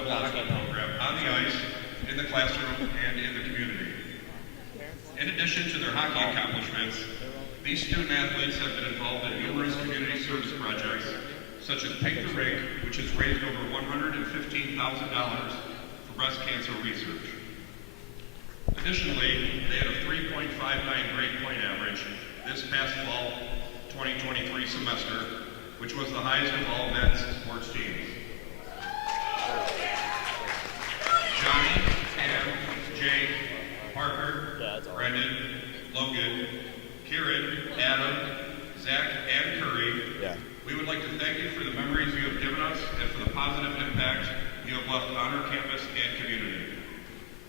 Devil hockey program on the ice, in the classroom, and in the community. In addition to their hockey accomplishments, these student athletes have been involved in numerous community service projects, such as Paint the Rink, which has raised over $115,000 for breast cancer research. Additionally, they had a 3.59 grade point average this past fall 2023 semester, which was the highest of all men's sports teams. Johnny, Pam, Jake, Parker, Brendan, Logan, Kieran, Adam, Zach, and Curry, we would like to thank you for the memories you have given us and for the positive impact you have left on our campus and community.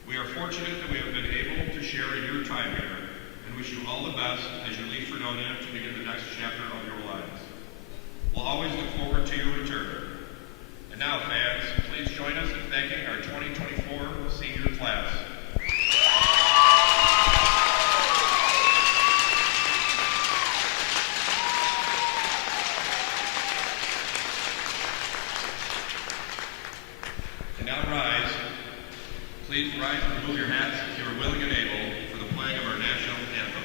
We are fortunate that we have been able to share your time here and wish you all the best as you leave Fredonia to begin the next chapter of your lives. We'll always look forward to your return. And now, fans, please join us in thanking our 2024 senior class. And now rise. Please rise and remove your hats if you are willing and able for the playing of our national anthem.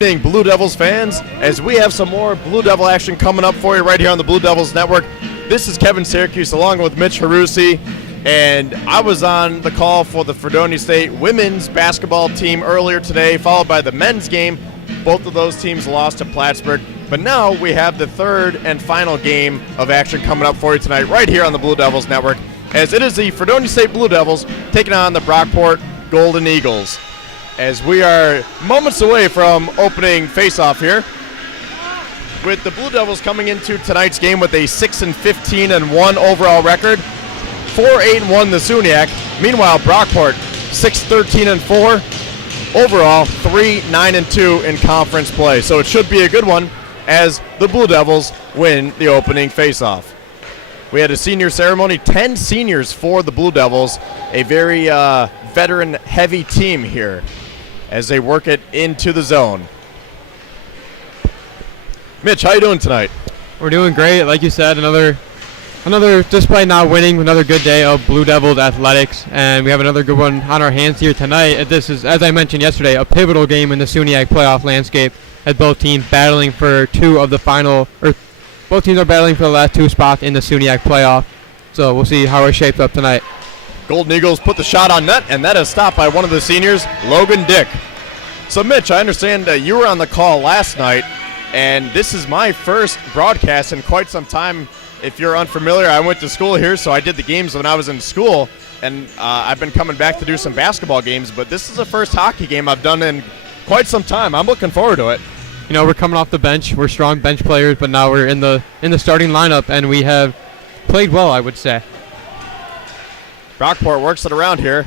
Evening, Blue Devils fans, as we have some more Blue Devil action coming up for you right here on the Blue Devils Network. This is Kevin Syracuse along with Mitch Harusi, and I was on the call for the Fredonia State women's basketball team earlier today, followed by the men's game. Both of those teams lost to Plattsburgh, but now we have the third and final game of action coming up for you tonight right here on the Blue Devils Network, as it is the Fredonia State Blue Devils taking on the Brockport Golden Eagles. As we are moments away from opening face-off here, with the Blue Devils coming into tonight's game with a 6-15-1 overall record, 4-8-1 the SUNYAC. Meanwhile, Brockport 6-13-4 overall, 3-9-2 in conference play. So it should be a good one as the Blue Devils win the opening face-off. We had a senior ceremony, 10 seniors for the Blue Devils, a very veteran-heavy team here as they work it into the zone. Mitch, how you doing tonight? We're doing great. Like you said, another despite not winning, another good day of Blue Devils athletics, and we have another good one on our hands here tonight. This is, as I mentioned yesterday, a pivotal game in the SUNYAC playoff landscape, as both teams battling for both teams are battling for the last two spots in the SUNYAC playoff. So we'll see how we're shaped up tonight. Golden Eagles put the shot on net, and that is stopped by one of the seniors, Logan Dick. So, Mitch, I understand you were on the call last night, and this is my first broadcast in quite some time. If you're unfamiliar, I went to school here, so I did the games when I was in school, and I've been coming back to do some basketball games, but this is the first hockey game I've done in quite some time. I'm looking forward to it. You know, we're coming off the bench. We're strong bench players, but now we're in the starting lineup, and we have played well, I would say. Brockport works it around here,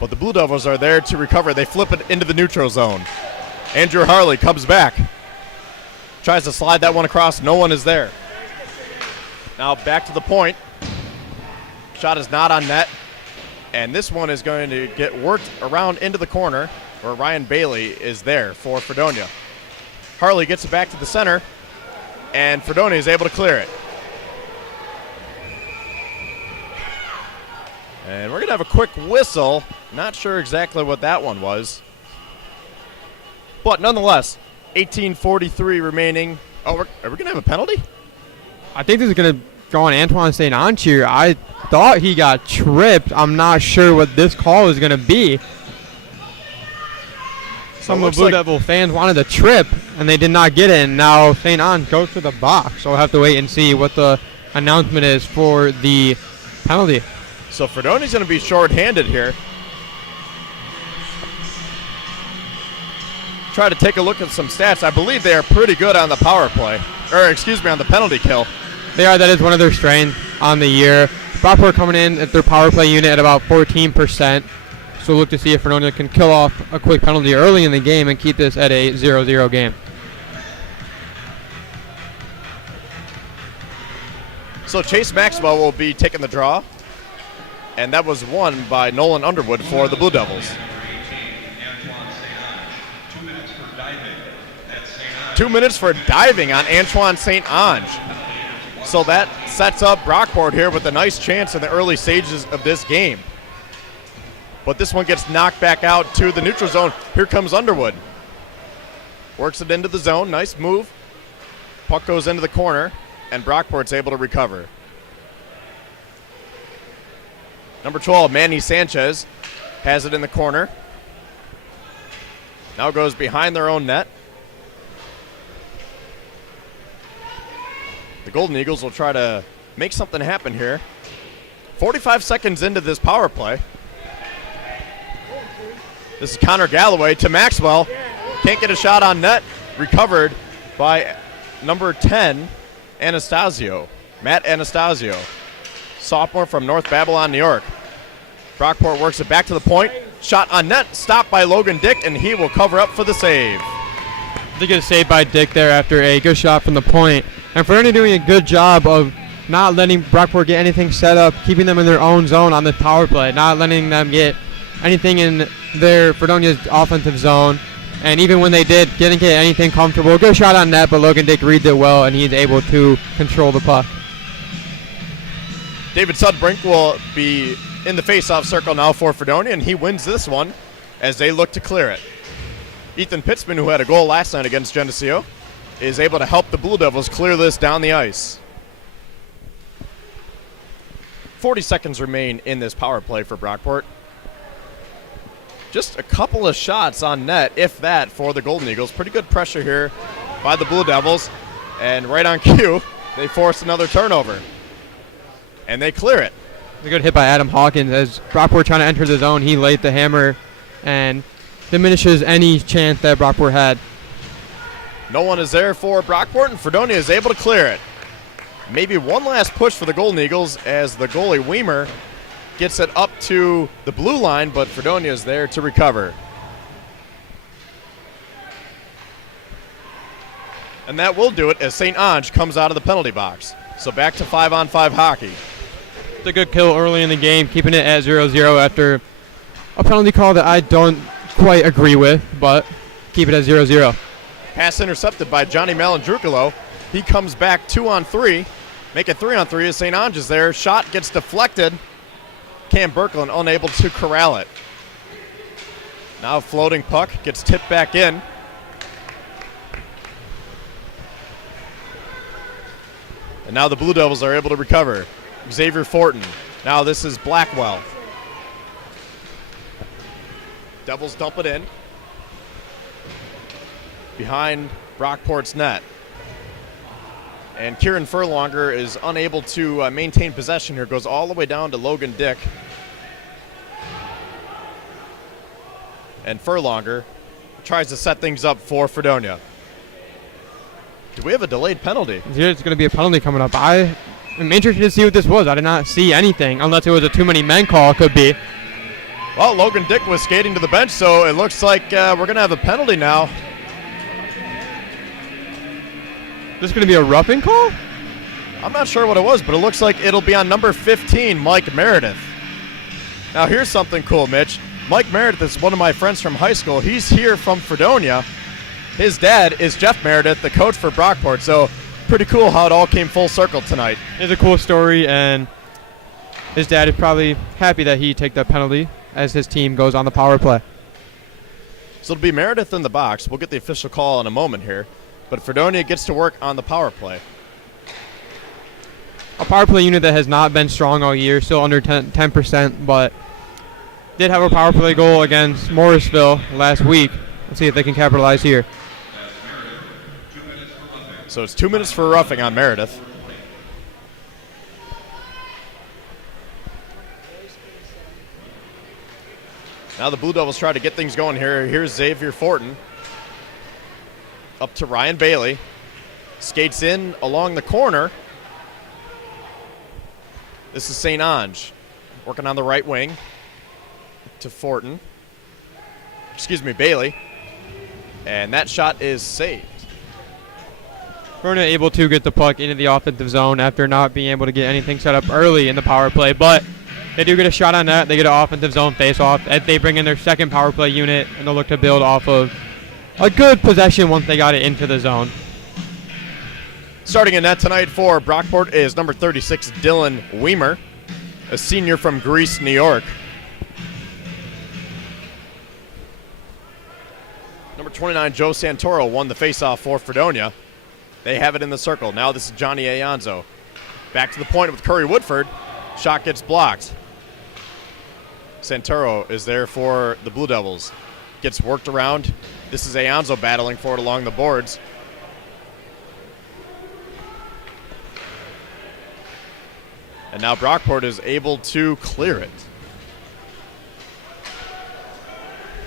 but the Blue Devils are there to recover. They flip it into the neutral zone. Andrew Harley comes back, tries to slide that one across. No one is there. Now back to the point. Shot is not on net, and this one is going to get worked around into the corner where Ryan Bailey is there for Fredonia. Harley gets it back to the center, and Fredonia is able to clear it. And we're going to have a quick whistle. Not sure exactly what that one was. But nonetheless, 18:43 remaining. Oh, are we going to have a penalty? I think this is going to go on Antoine St. Ange here. I thought he got tripped. I'm not sure what this call is going to be. Some of the Blue Devil fans wanted a trip, and they did not get it. And now St. Ange goes to the box. So we'll have to wait and see what the announcement is for the penalty. So Fredonia's going to be shorthanded here. Try to take a look at some stats. I believe they are pretty good on the power play. Or, excuse me, on the penalty kill. They are. That is one of their strengths on the year. Brockport coming in at their power play unit at about 14%. So we'll look to see if Fredonia can kill off a quick penalty early in the game and keep this at a 0-0 game. So Chase Maxwell will be taking the draw. And that was won by Nolan Underwood for the Blue Devils. 2 minutes for diving on Antoine St. Ange. So that sets up Brockport here with a nice chance in the early stages of this game. But this one gets knocked back out to the neutral zone. Here comes Underwood. Works it into the zone. Nice move. Puck goes into the corner, and Brockport's able to recover. Number 12, Manny Sanchez, has it in the corner. Now goes behind their own net. The Golden Eagles will try to make something happen here. 45 seconds into this power play. This is Connor Galloway to Maxwell. Can't get a shot on net. Recovered by number 10, Anastasio. Matt Anastasio. Sophomore from North Babylon, New York. Brockport works it back to the point. Shot on net, stopped by Logan Dick, and he will cover up for the save. They get a save by Dick there after a good shot from the point. And Fredonia doing a good job of not letting Brockport get anything set up, keeping them in their own zone on the power play, not letting them get anything in their Fredonia's offensive zone. And even when they didn't get anything comfortable. Good shot on net, but Logan Dick reads it well, and he's able to control the puck. David Sudbrink will be in the face-off circle now for Fredonia, and he wins this one as they look to clear it. Ethan Pitzman, who had a goal last night against Geneseo, is able to help the Blue Devils clear this down the ice. 40 seconds remain in this power play for Brockport. Just a couple of shots on net, if that, for the Golden Eagles. Pretty good pressure here by the Blue Devils. And right on cue, they force another turnover. And they clear it. A good hit by Adam Hawkins. As Brockport trying to enter the zone, he laid the hammer and diminishes any chance that Brockport had. No one is there for Brockport, and Fredonia is able to clear it. Maybe one last push for the Golden Eagles as the goalie Weimer gets it up to the blue line, but Fredonia is there to recover. And that will do it as St. Ange comes out of the penalty box. So back to 5-on-5 hockey. It's a good kill early in the game, keeping it at 0-0 after a penalty call that I don't quite agree with, but keep it at 0-0. Pass intercepted by Johnny Malandrucolo. He comes back 2-on-3. Make it 3-on-3 as St. Ange is there. Shot gets deflected. Cam Berkland unable to corral it. Now floating puck gets tipped back in. And now the Blue Devils are able to recover. Xavier Fortin Now this is Blackwell. Devils dump it in. Behind Brockport's net. And Kieran Furlonger is unable to maintain possession here. Goes all the way down to Logan Dick. And Furlonger tries to set things up for Fredonia. Do we have a delayed penalty? There's going to be a penalty coming up. I'm interested to see what this was. I did not see anything, unless it was a too many men call. Could be. Well, Logan Dick was skating to the bench, so it looks like we're going to have a penalty now. This is going to be a roughing call? I'm not sure what it was, but it looks like it'll be on number 15, Mike Meredith. Now, here's something cool, Mitch. Mike Meredith is one of my friends from high school. He's here from Fredonia. His dad is Jeff Meredith, the coach for Brockport, so pretty cool how it all came full circle tonight. It's a cool story, and his dad is probably happy that he took that penalty as his team goes on the power play. So it'll be Meredith in the box. We'll get the official call in a moment here, but Fredonia gets to work on the power play. A power play unit that has not been strong all year, still under 10%, but did have a power play goal against Morrisville last week. Let's see if they can capitalize here. So it's 2 minutes for roughing on Meredith. Now the Blue Devils try to get things going here. Here's Xavier Fortin. Up to Ryan Bailey. Skates in along the corner. This is St. Ange working on the right wing to Fortin. Bailey. And that shot is saved. Fredonia able to get the puck into the offensive zone after not being able to get anything set up early in the power play, but they do get a shot on that. They get an offensive zone face-off. They bring in their second power play unit, and they'll look to build off of a good possession once they got it into the zone. Starting in net tonight for Brockport is number 36, Dylan Weimer, a senior from Greece, New York. Number 29, Joe Santoro, won the faceoff for Fredonia. They have it in the circle. Now this is Johnny Ayanzo. Back to the point with Curry Woodford. Shot gets blocked. Santoro is there for the Blue Devils. Gets worked around. This is Ayanzo battling for it along the boards. And now Brockport is able to clear it.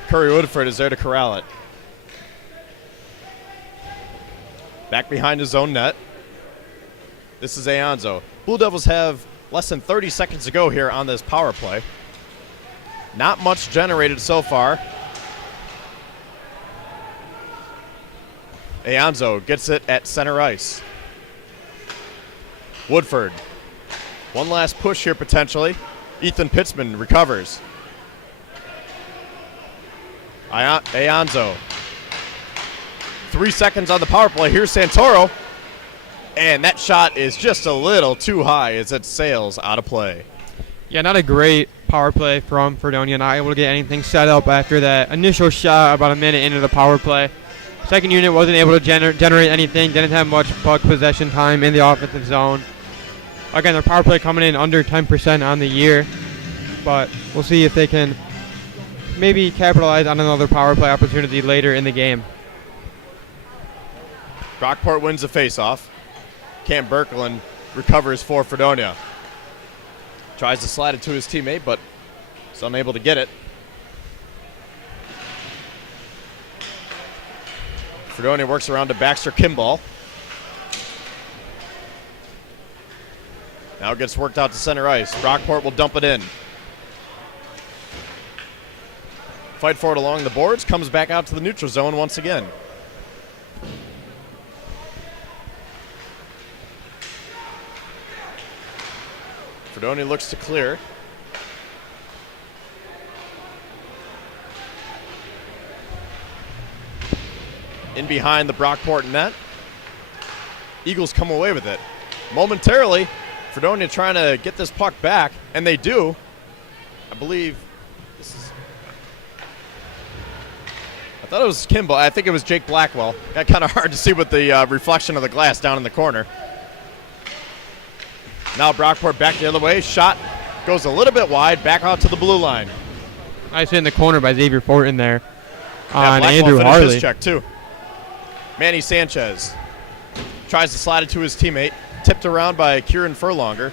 Curry Woodford is there to corral it. Back behind his own net. This is Ayanzo. Blue Devils have less than 30 seconds to go here on this power play. Not much generated so far. Ayanzo gets it at center ice. Woodford. One last push here potentially. Ethan Pitzman recovers. Ayanzo. 3 seconds on the power play. Here's Santoro. And that shot is just a little too high as it sails out of play. Yeah, not a great power play from Fredonia. Not able to get anything set up after that initial shot about a minute into the power play. Second unit wasn't able to generate anything. Didn't have much puck possession time in the offensive zone. Again, their power play coming in under 10% on the year. But we'll see if they can maybe capitalize on another power play opportunity later in the game. Brockport wins the faceoff. Cam Berkland recovers for Fredonia. Tries to slide it to his teammate, but is unable to get it. Fredonia works around to Baxter Kimball. Now it gets worked out to center ice. Brockport will dump it in. Fight for it along the boards. Comes back out to the neutral zone once again. Fredonia looks to clear. In behind the Brockport net. Eagles come away with it. Momentarily, Fredonia trying to get this puck back, and they do. I believe this is... I thought it was Kimball. I think it was Jake Blackwell. Got kind of hard to see with the reflection of the glass down in the corner. Now Brockport back the other way. Shot Goes a little bit wide, back out to the blue line. Nice hit in the corner by Xavier Fortin there on Blackwell Andrew finished Harley. his check too. Manny Sanchez tries to slide it to his teammate. Tipped around by Kieran Furlonger,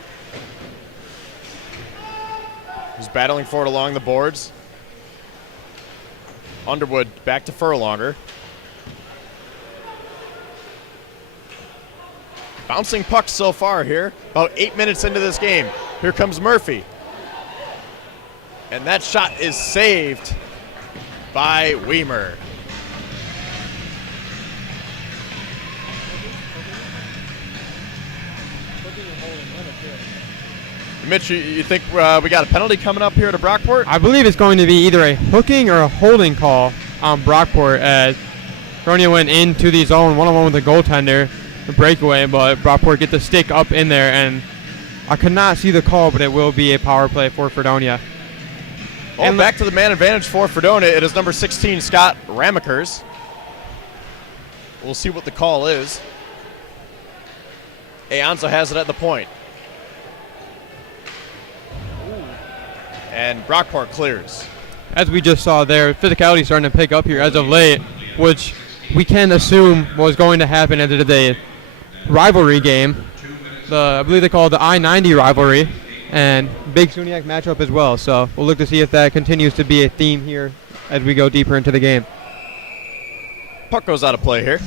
who's battling for it along the boards. Underwood back to Furlonger. Bouncing pucks so far here. About 8 minutes into this game. Here comes Murphy. And that shot is saved by Weimer. Mitch, you think we got a penalty coming up here to Brockport? I believe it's going to be either a hooking or a holding call on Brockport as Fredonia went into the zone one-on-one with the goaltender, the breakaway, but Brockport get the stick up in there, and I could not see the call, but it will be a power play for Fredonia. And back to the man advantage for Fredonia. It is number 16, Scott Ramekers. We'll see what the call is. Aonzo has it at the point. And Brockport clears. As we just saw there, physicality starting to pick up here as of late, which we can assume was going to happen at the end of the rivalry game. I believe they call it the I-90 rivalry, and big SUNYAC matchup as well. So we'll look to see if that continues to be a theme here as we go deeper into the game. Puck goes out of play here.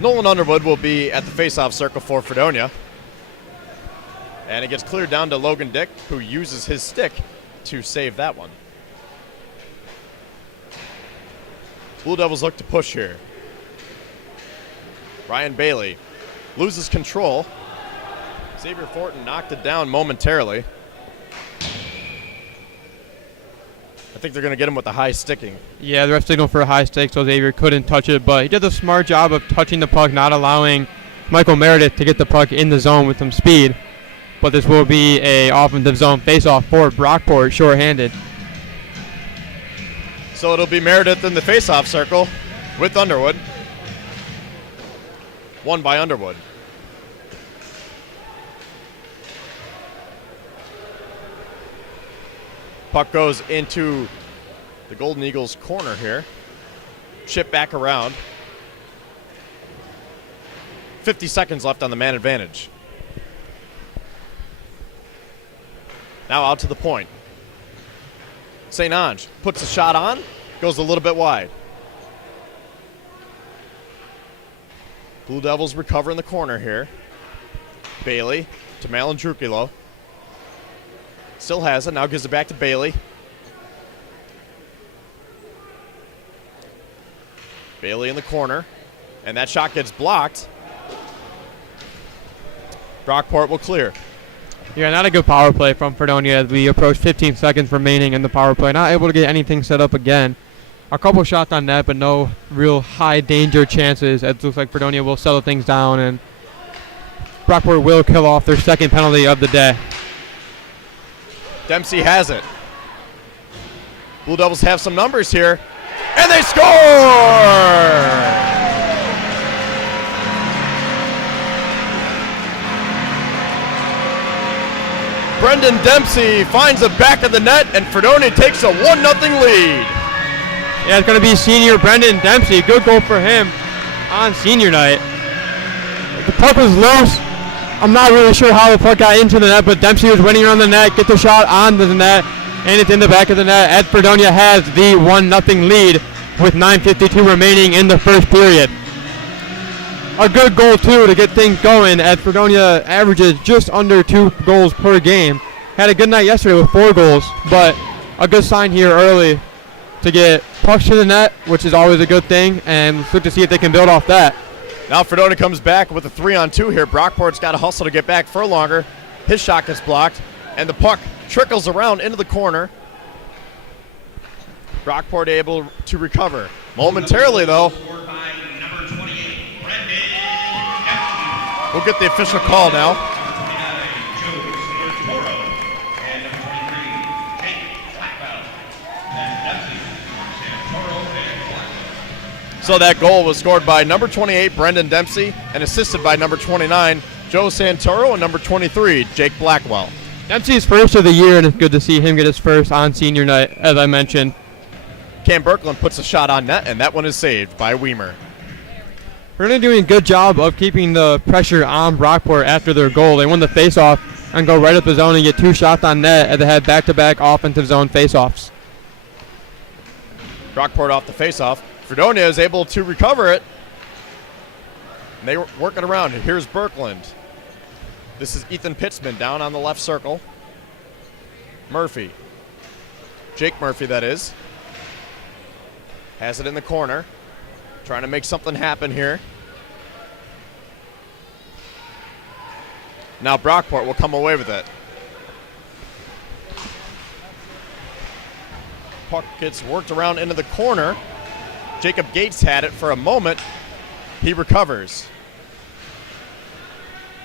Nolan Underwood will be at the faceoff circle for Fredonia. And it gets cleared down to Logan Dick, who uses his stick to save that one. Blue Devils look to push here. Ryan Bailey loses control. Xavier Fortin knocked it down momentarily. I think they're going to get him with the high sticking. Yeah, the ref signaled for a high stick, so Xavier couldn't touch it, but he did a smart job of touching the puck, not allowing Michael Meredith to get the puck in the zone with some speed. But this will be a offensive zone faceoff for Brockport, shorthanded. So it'll be Meredith in the faceoff circle with Underwood. Won by Underwood. Puck goes into the Golden Eagles corner here. Chip back around. 50 seconds left on the man advantage. Now out to the point. St. Ange puts a shot on, goes a little bit wide. Blue Devils recover in the corner here. Bailey to Malin Drukilo. Still has it, now gives it back to Bailey. Bailey in the corner, and that shot gets blocked. Brockport will clear. Yeah, not a good power play from Fredonia as we approach 15 seconds remaining in the power play. Not able to get anything set up again. A couple shots on net, but no real high danger chances. It looks like Fredonia will settle things down, and Brockport will kill off their second penalty of the day. Dempsey has it. Blue Devils have some numbers here, and they score! Brendan Dempsey finds the back of the net, and Fredonia takes a 1-0 lead. Yeah, it's going to be senior Brendan Dempsey. Good goal for him on senior night. The puck was loose. I'm not really sure how the puck got into the net, but Dempsey was winning around the net, get the shot onto the net, and it's in the back of the net. Ed Fredonia has the 1-0 lead with 9:52 remaining in the first period. A good goal, too, to get things going, as Fredonia averages just under 2 goals per game. Had a good night yesterday with 4 goals, but a good sign here early to get pucks to the net, which is always a good thing, and let's look to see if they can build off that. Now Fredonia comes back with a 3-on-2 here. Brockport's got to hustle to get back Furlonger. His shot gets blocked, and the puck trickles around into the corner. Brockport able to recover. Momentarily, though. We'll get the official call now. So that goal was scored by number 28, Brendan Dempsey, and assisted by number 29, Joe Santoro, and number 23, Jake Blackwell. Dempsey's first of the year, and it's good to see him get his first on senior night, as I mentioned. Cam Birkeland puts a shot on net, and that one is saved by Weimer. Fredonia doing a good job of keeping the pressure on Brockport after their goal. They won the faceoff and go right up the zone and get 2 shots on net, as they had back-to-back offensive zone faceoffs. Brockport off the faceoff. Fredonia is able to recover it. And they work it around. Here's Birkeland. This is Ethan Pitzman down on the left circle. Murphy. Jake Murphy, that is. Has it in the corner. Trying to make something happen here. Now Brockport will come away with it. Puck gets worked around into the corner. Jacob Gates had it for a moment. He recovers.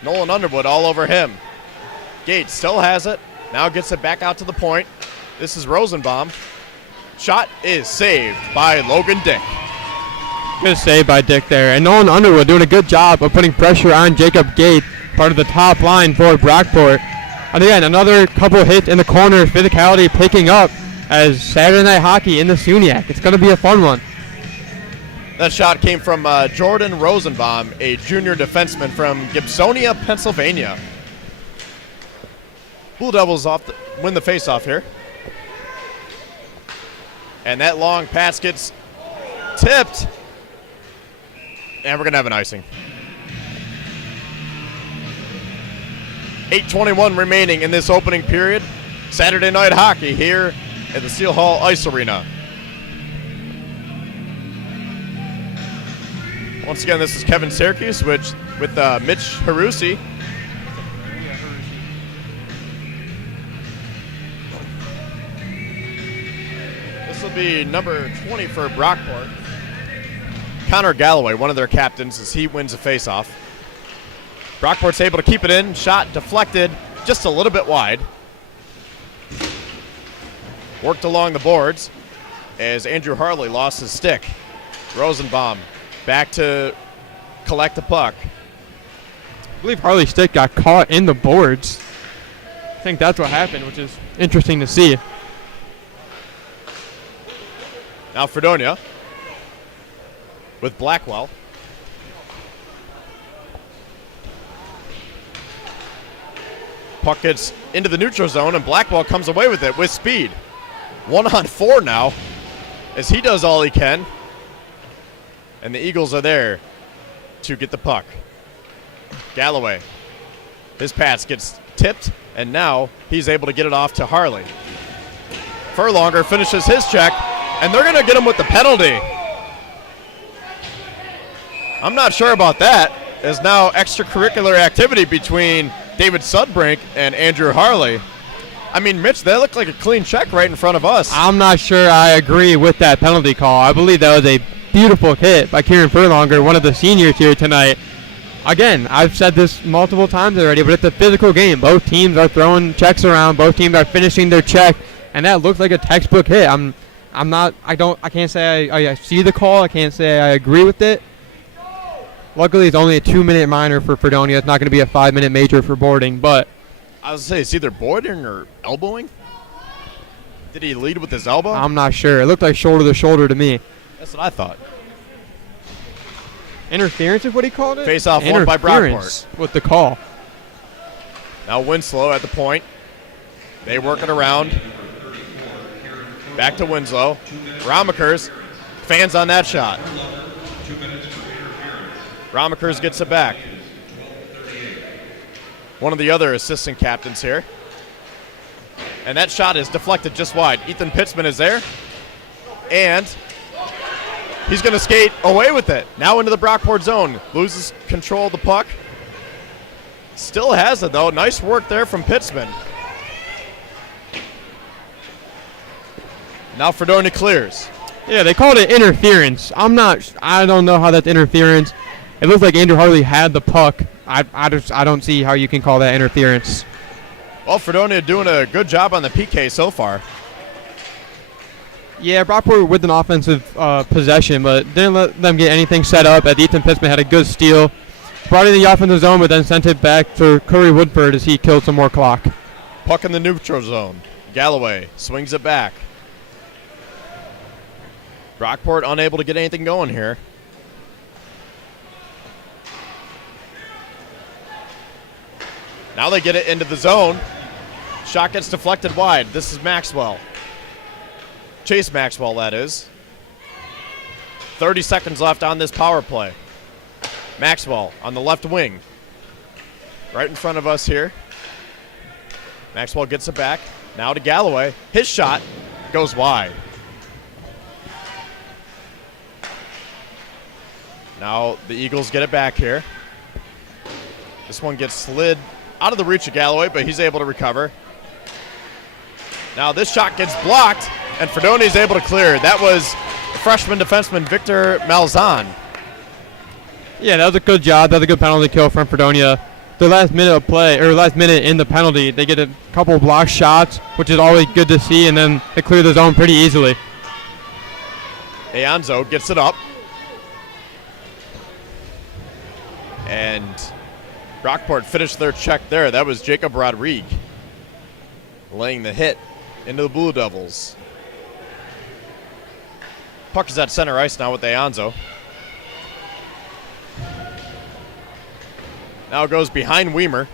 Nolan Underwood all over him. Gates still has it. Now gets it back out to the point. This is Rosenbaum. Shot is saved by Logan Dick. Good save by Dick there. And Nolan Underwood doing a good job of putting pressure on Jacob Gates, part of the top line for Brockport. And again, another couple hits in the corner, physicality picking up as Saturday Night Hockey in the SUNYAC. It's going to be a fun one. That shot came from Jordan Rosenbaum, a junior defenseman from Gibsonia, Pennsylvania. Blue Devils win the faceoff here. And that long pass gets tipped. And we're going to have an icing. 8:21 remaining in this opening period. Saturday Night Hockey here at the Steel Hall Ice Arena. Once again, this is Kevin Syracuse with Mitch Harusi. This will be number 20 for Brockport. Connor Galloway, one of their captains, as he wins a faceoff. Brockport's able to keep it in. Shot deflected just a little bit wide. Worked along the boards as Andrew Harley lost his stick. Rosenbaum back to collect the puck. I believe Harley's stick got caught in the boards. I think that's what happened, which is interesting to see. Now Fredonia with Blackwell. Puck gets into the neutral zone, and Blackwell comes away with it with speed. 1-on-4 now, as he does all he can. And the Eagles are there to get the puck. Galloway. His pass gets tipped, and now he's able to get it off to Harley. Furlonger finishes his check, and they're going to get him with the penalty. I'm not sure about that. There's now extracurricular activity between David Sudbrink and Andrew Harley. I mean, Mitch, that looked like a clean check right in front of us. I'm not sure I agree with that penalty call. I believe that was a beautiful hit by Kieran Furlonger, one of the seniors here tonight. Again, I've said this multiple times already, but it's a physical game. Both teams are throwing checks around. Both teams are finishing their check, and that looks like a textbook hit. I can't say I see the call. I can't say I agree with it. Luckily, it's only a 2-minute minor for Fredonia. It's not going to be a 5-minute major for boarding, but I was going to say, it's either boarding or elbowing. Did he lead with his elbow? I'm not sure. It looked like shoulder to shoulder to me. That's what I thought. Interference is what he called it? Face-off won by Brockport. With the call. Now Winslow at the point. They work it around. Back to Winslow. Ramakers. Fans on that shot. Ramakers gets it back. One of the other assistant captains here. And that shot is deflected just wide. Ethan Pitzman is there. And he's going to skate away with it. Now into the Brockport zone. Loses control of the puck. Still has it, though. Nice work there from Pitzman. Now Fredonia clears. Yeah, they called it interference. I don't know how that's interference. It looks like Andrew Harley had the puck. I don't see how you can call that interference. Well, Fredonia doing a good job on the PK so far. Yeah, Brockport with an offensive possession, but didn't let them get anything set up. As Ethan Pittsman had a good steal, brought in the offensive zone, but then sent it back to Curry Woodford as he killed some more clock. Puck in the neutral zone. Galloway swings it back. Brockport unable to get anything going here. Now they get it into the zone. Shot gets deflected wide. This is Maxwell. Chase Maxwell, that is. 30 seconds left on this power play. Maxwell on the left wing. Right in front of us here. Maxwell gets it back. Now to Galloway. His shot goes wide. Now the Eagles get it back here. This one gets slid out of the reach of Galloway, but he's able to recover. Now this shot gets blocked, and Fredonia is able to clear. That was freshman defenseman Victor Malzahn. Yeah, that was a good job. That was a good penalty kill from Fredonia. The last minute of play, or last minute in the penalty, they get a couple block shots, which is always good to see, and then they clear the zone pretty easily. Aonzo gets it up. And Brockport finished their check there. That was Jacob Rodrigue laying the hit into the Blue Devils. Puck is at center ice now with Aonzo. Now it goes behind Weimer.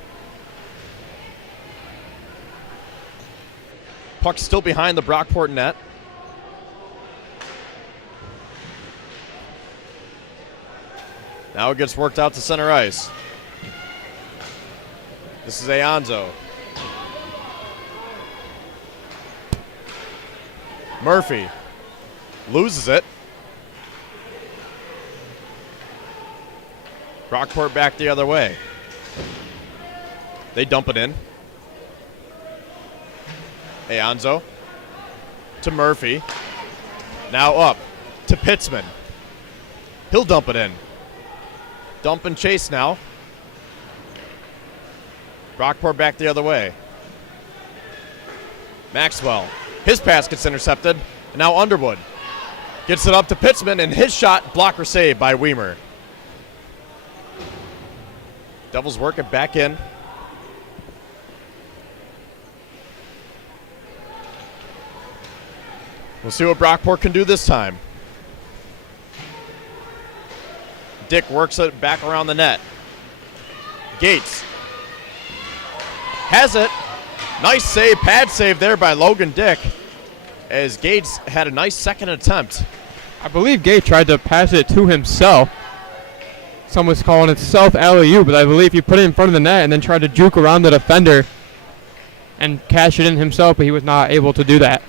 Puck still behind the Brockport net. Now it gets worked out to center ice. This is Aonzo. Murphy loses it. Brockport back the other way. They dump it in. Aonzo to Murphy. Now up to Pittsman. He'll dump it in. Dump and chase now. Brockport back the other way. Maxwell. His pass gets intercepted. And now Underwood gets it up to Pittsman, and his shot blocker saved by Weimer. Devils work it back in. We'll see what Brockport can do this time. Dick works it back around the net. Gates has it. Nice save, pad save there by Logan Dick, as Gates had a nice second attempt. I believe Gates tried to pass it to himself. Someone's calling it self-alley-oop, but I believe he put it in front of the net and then tried to juke around the defender and cash it in himself, but he was not able to do that.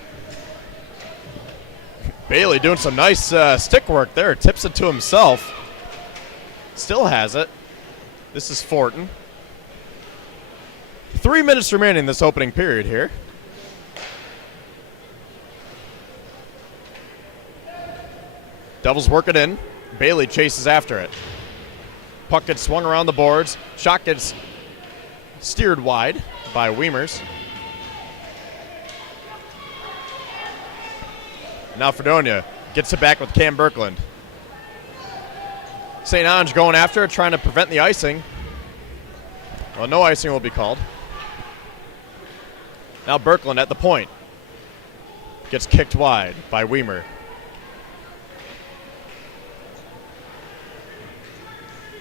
Bailey doing some nice stick work there. Tips it to himself. Still has it. This is Fortin. 3 minutes remaining in this opening period here. Devils work it in. Bailey chases after it. Puck gets swung around the boards. Shot gets steered wide by Weimers. Now Fredonia gets it back with Cam Birkeland. St. Ange going after it, trying to prevent the icing. Well, no icing will be called. Now Birkeland at the point. Gets kicked wide by Weimer.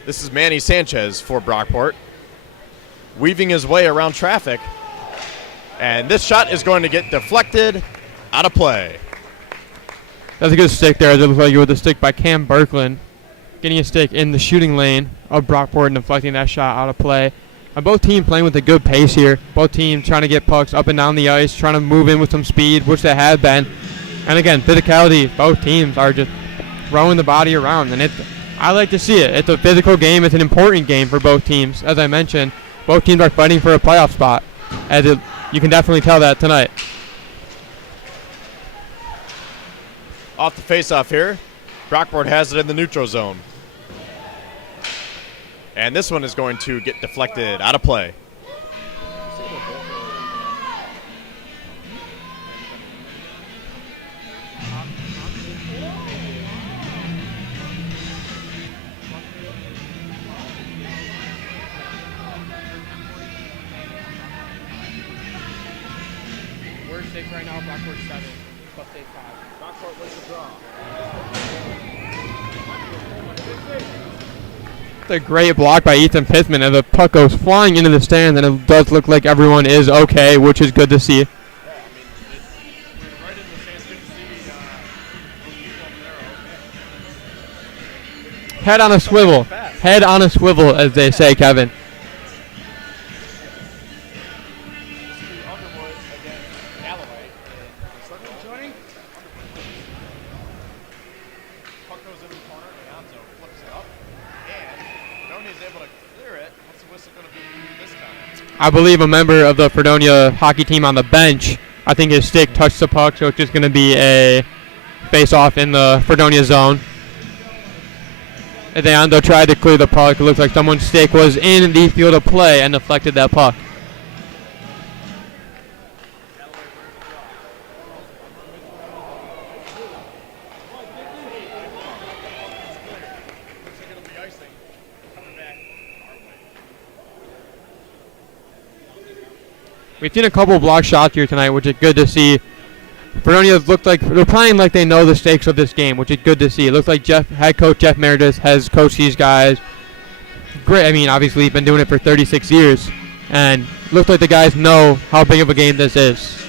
This is Manny Sanchez for Brockport, weaving his way around traffic. And this shot is going to get deflected out of play. That's a good stick there. It looks like you with the stick by Cam Birkeland, getting a stick in the shooting lane of Brockport and deflecting that shot out of play. And both teams playing with a good pace here. Both teams trying to get pucks up and down the ice, trying to move in with some speed, which they have been. And again, physicality. Both teams are just throwing the body around, and I like to see it. It's a physical game. It's an important game for both teams. As I mentioned, both teams are fighting for a playoff spot. You can definitely tell that tonight. Off the faceoff here, Brockport has it in the neutral zone. And this one is going to get deflected out of play. stakes right now. Brockport 7, plus stake 5. Brockport wins the draw. A great block by Ethan Pithman, and the puck goes flying into the stands, and it does look like everyone is okay, which is good to see. Yeah, I mean, we're right in the stands. Good to see those people up there. Okay. Head on a swivel. Head on a swivel, as they say, Kevin. Underwood against Galloway. Joining. Puck goes into the corner. Alonzo flips it up. And Fredonia's able to clear it. What's the whistle going to be this time? I believe a member of the Fredonia hockey team on the bench, I think his stick touched the puck, so it's just going to be a face-off in the Fredonia zone. And Ando tried to clear the puck. It looks like someone's stick was in the field of play and deflected that puck. We've seen a couple of block shots here tonight, which is good to see. Fredonia looked like they're playing like they know the stakes of this game, which is good to see. It looks like head coach Jeff Meredith has coached these guys. Great. I mean, obviously he's been doing it for 36 years, and looks like the guys know how big of a game this is.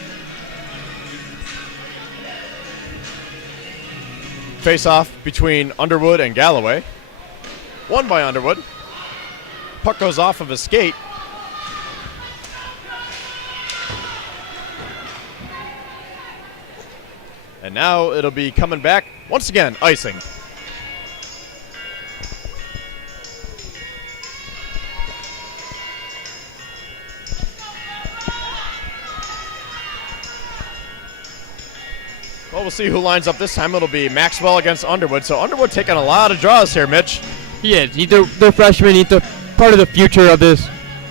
Face-off between Underwood and Galloway. Won by Underwood. Puck goes off of his skate. And now it'll be coming back. Once again, icing. Well, we'll see who lines up this time. It'll be Maxwell against Underwood. So Underwood taking a lot of draws here, Mitch. He is. They're freshmen. He's part of the future of this.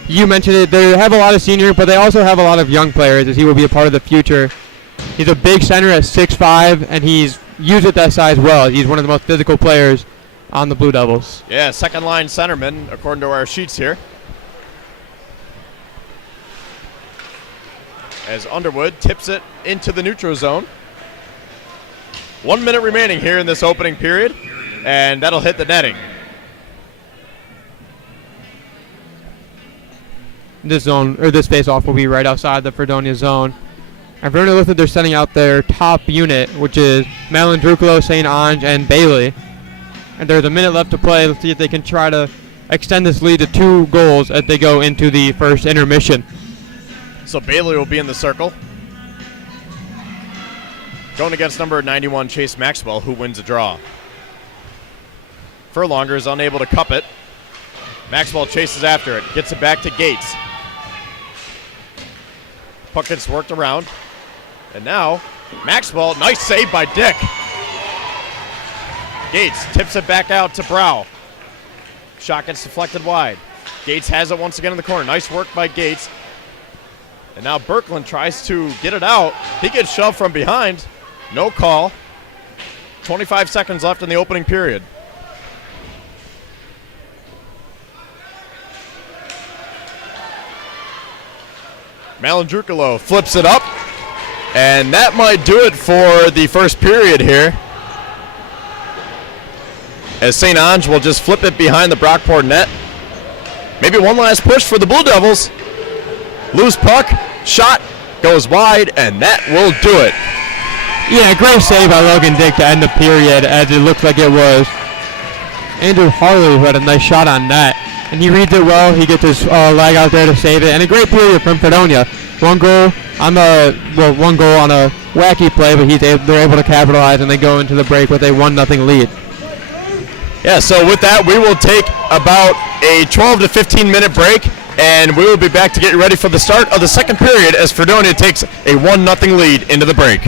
You mentioned it. They have a lot of senior, but they also have a lot of young players, as he will be a part of the future. He's a big center at 6'5", and he's used at that size well. He's one of the most physical players on the Blue Devils. Yeah, second line centerman, according to our sheets here. As Underwood tips it into the neutral zone. 1 minute remaining here in this opening period, and that'll hit the netting. This zone, or this face-off, will be right outside the Fredonia zone. And Fredonia looks like they're sending out their top unit, which is Malin Drukalo, St. Ange, and Bailey. And there's a minute left to play. Let's see if they can try to extend this lead to 2 goals as they go into the first intermission. So Bailey will be in the circle. Going against number 91, Chase Maxwell, who wins a draw. Furlonger is unable to cup it. Maxwell chases after it, gets it back to Gates. Puck gets worked around. And now, Maxwell, nice save by Dick. Gates tips it back out to Brow. Shot gets deflected wide. Gates has it once again in the corner. Nice work by Gates. And now Birkeland tries to get it out. He gets shoved from behind. No call. 25 seconds left in the opening period. Malandrukalo flips it up. And that might do it for the first period here. As St. Ange will just flip it behind the Brockport net. Maybe one last push for the Blue Devils. Loose puck, shot, goes wide, and that will do it. Yeah, great save by Logan Dick to end the period, as it looks like it was Andrew Harley who had a nice shot on net. And he reads it well. He gets his leg out there to save it. And a great period from Fredonia. One goal on a wacky play, but they're able to capitalize, and they go into the break with a 1-0 lead. Yeah, so with that, we will take about a 12 to 15 minute break, and we will be back to get you ready for the start of the second period as Fredonia takes a 1-0 lead into the break.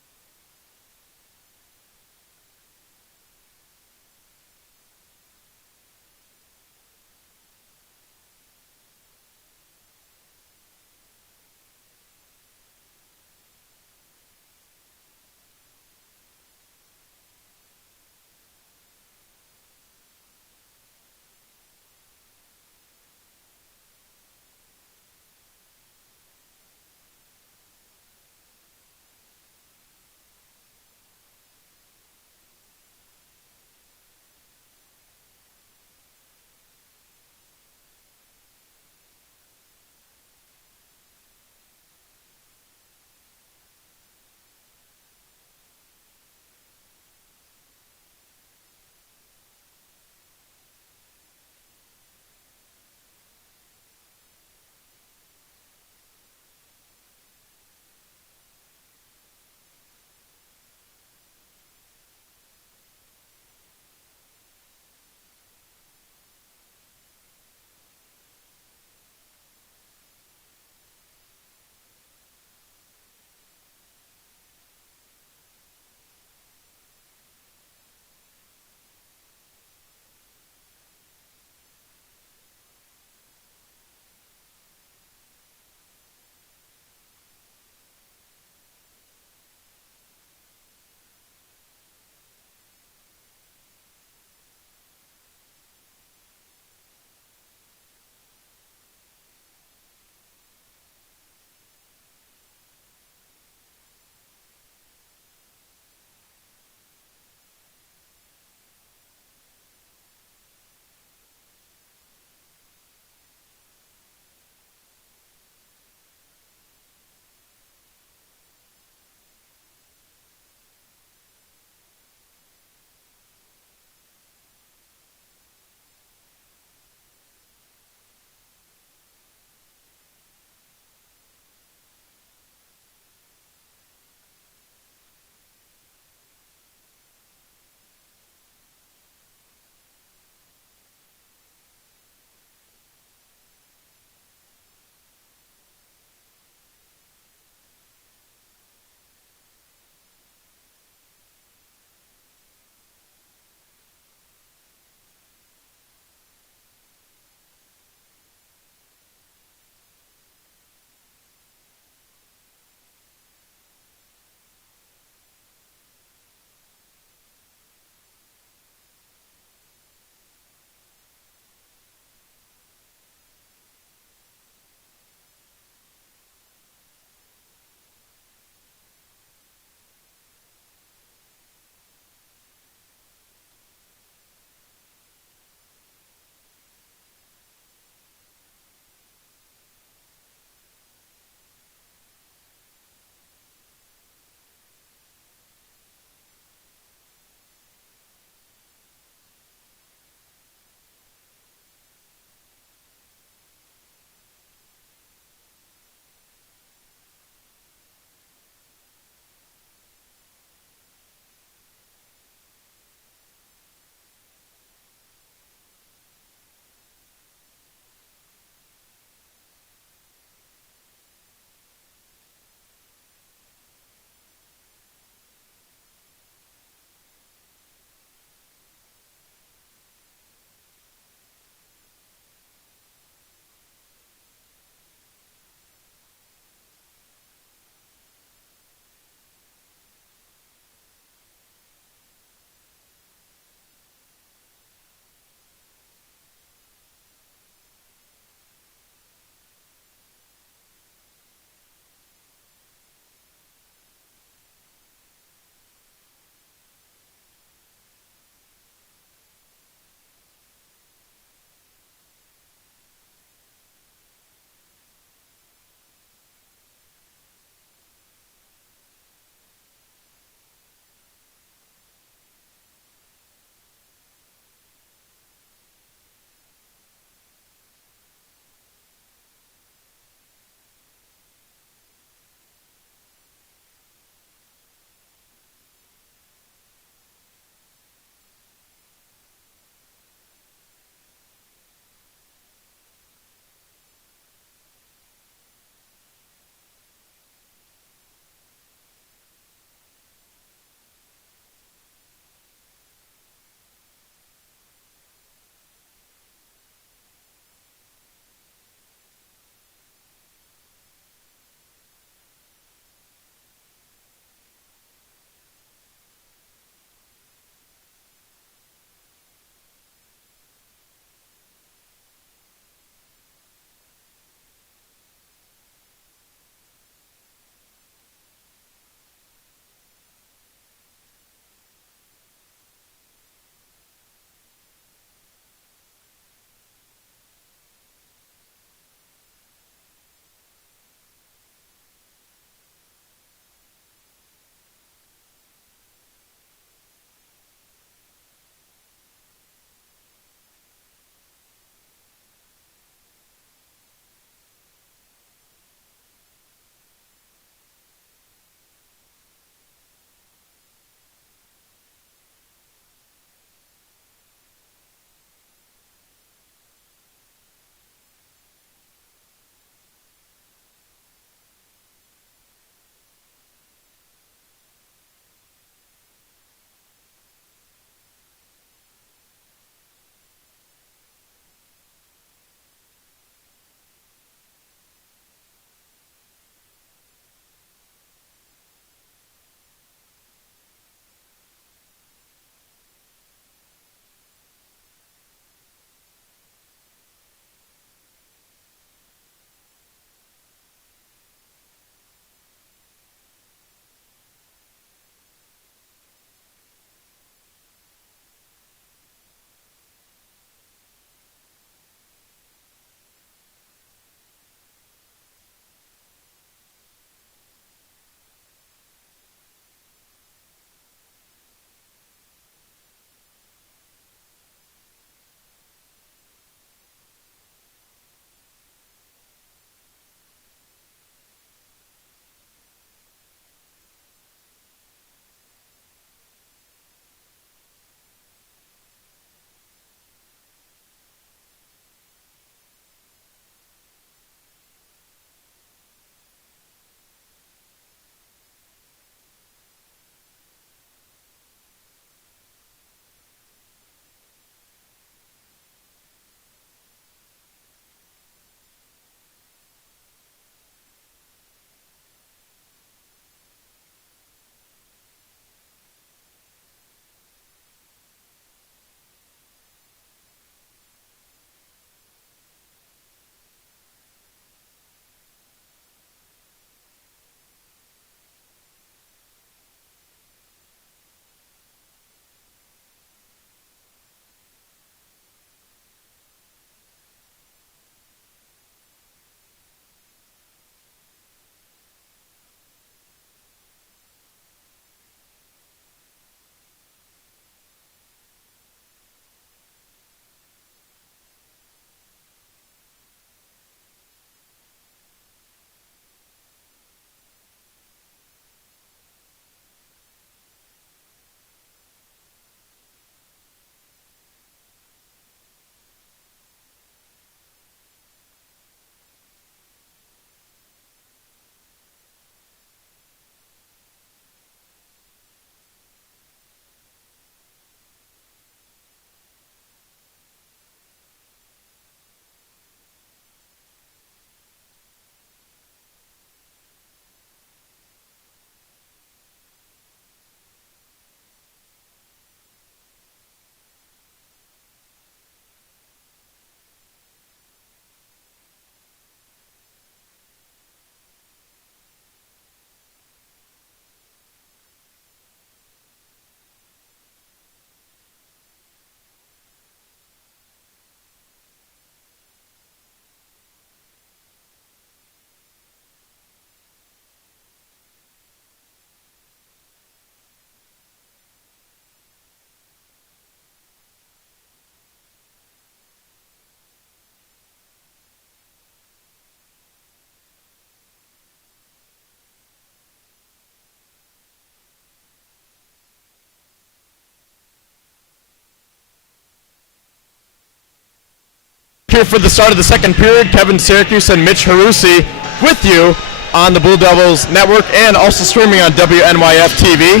Here for the start of the second period, Kevin Syracuse and Mitch Harusi with you on the Blue Devils Network and also streaming on WNYF TV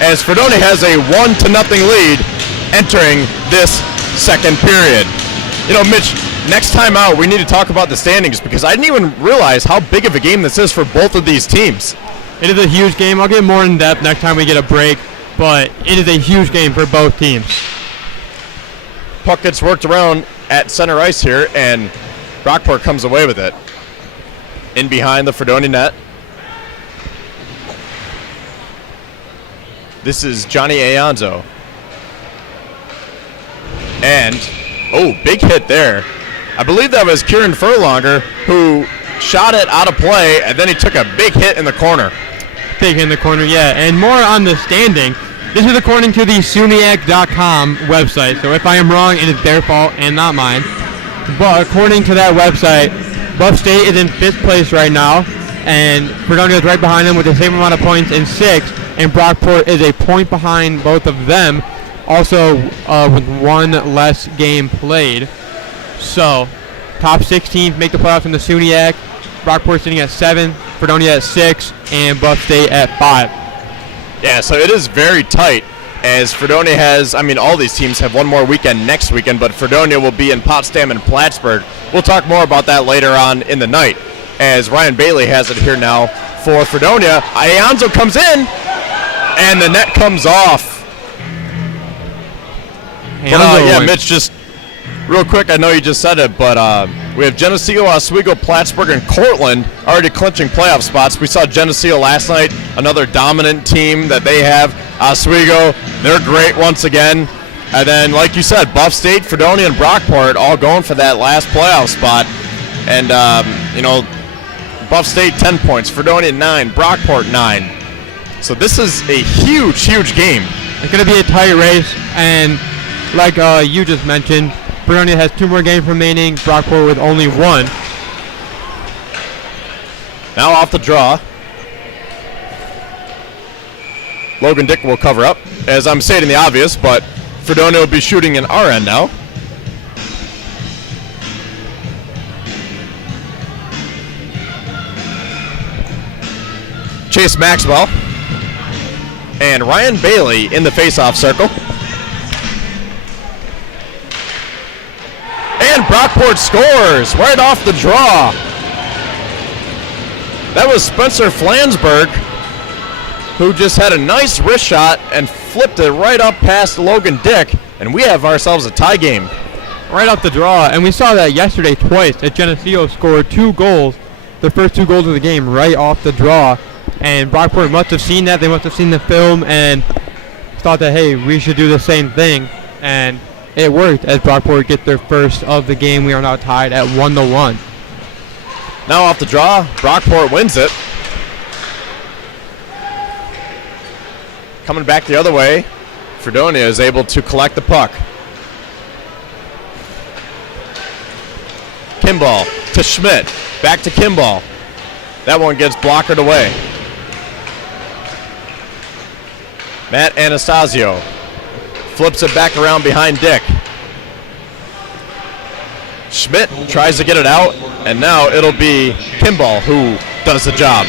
as Fredonia has a 1-0 lead entering this second period. You know, Mitch, next time out we need to talk about the standings because I didn't even realize how big of a game this is for both of these teams. It is a huge game. I'll get more in depth next time we get a break, but it is a huge game for both teams. Puck gets worked around at center ice here, and Brockport comes away with it. In behind the Fredonia net. This is Johnny Aonzo. And, big hit there. I believe that was Kieran Furlonger who shot it out of play, and then he took a big hit in the corner. Big hit in the corner, yeah. And more on the standing. This is according to the SUNYAC.com website, so if I am wrong, it is their fault and not mine. But according to that website, Buff State is in 5th place right now, and Fredonia is right behind them with the same amount of points in 6th, and Brockport is a point behind both of them, also with one less game played. So, top 16 make the playoffs in the SUNYAC. Brockport sitting at 7, Fredonia at 6, and Buff State at 5. Yeah, so it is very tight as Fredonia has, all these teams have one more weekend next weekend, but Fredonia will be in Potsdam and Plattsburgh. We'll talk more about that later on in the night as Ryan Bailey has it here now for Fredonia. Aonzo comes in, and the net comes off. But, Mitch, just real quick, I know you just said it, but we have Geneseo, Oswego, Plattsburgh, and Cortland already clinching playoff spots. We saw Geneseo last night, another dominant team that they have. Oswego, they're great once again. And then, like you said, Buff State, Fredonia, and Brockport all going for that last playoff spot. And, Buff State 10 points, Fredonia 9, Brockport 9. So this is a huge, huge game. It's going to be a tight race, and like you just mentioned, Fredonia has 2 more games remaining, Brockport with only 1. Now off the draw. Logan Dick will cover up, as I'm stating the obvious, but Fredonia will be shooting in our end now. Chase Maxwell and Ryan Bailey in the face-off circle. And Brockport scores right off the draw. That was Spencer Flansburgh, who just had a nice wrist shot and flipped it right up past Logan Dick, and we have ourselves a tie game. Right off the draw, and we saw that yesterday twice, that Geneseo scored 2 goals, the first 2 goals of the game, right off the draw. And Brockport must have seen that, they must have seen the film, and thought that, hey, we should do the same thing. And it worked as Brockport get their first of the game. We are now tied at 1-1. Now off the draw, Brockport wins it. Coming back the other way, Fredonia is able to collect the puck. Kimball to Schmidt, back to Kimball. That one gets blockered away. Matt Anastasio flips it back around behind Dick. Schmidt tries to get it out, and now it'll be Kimball who does the job.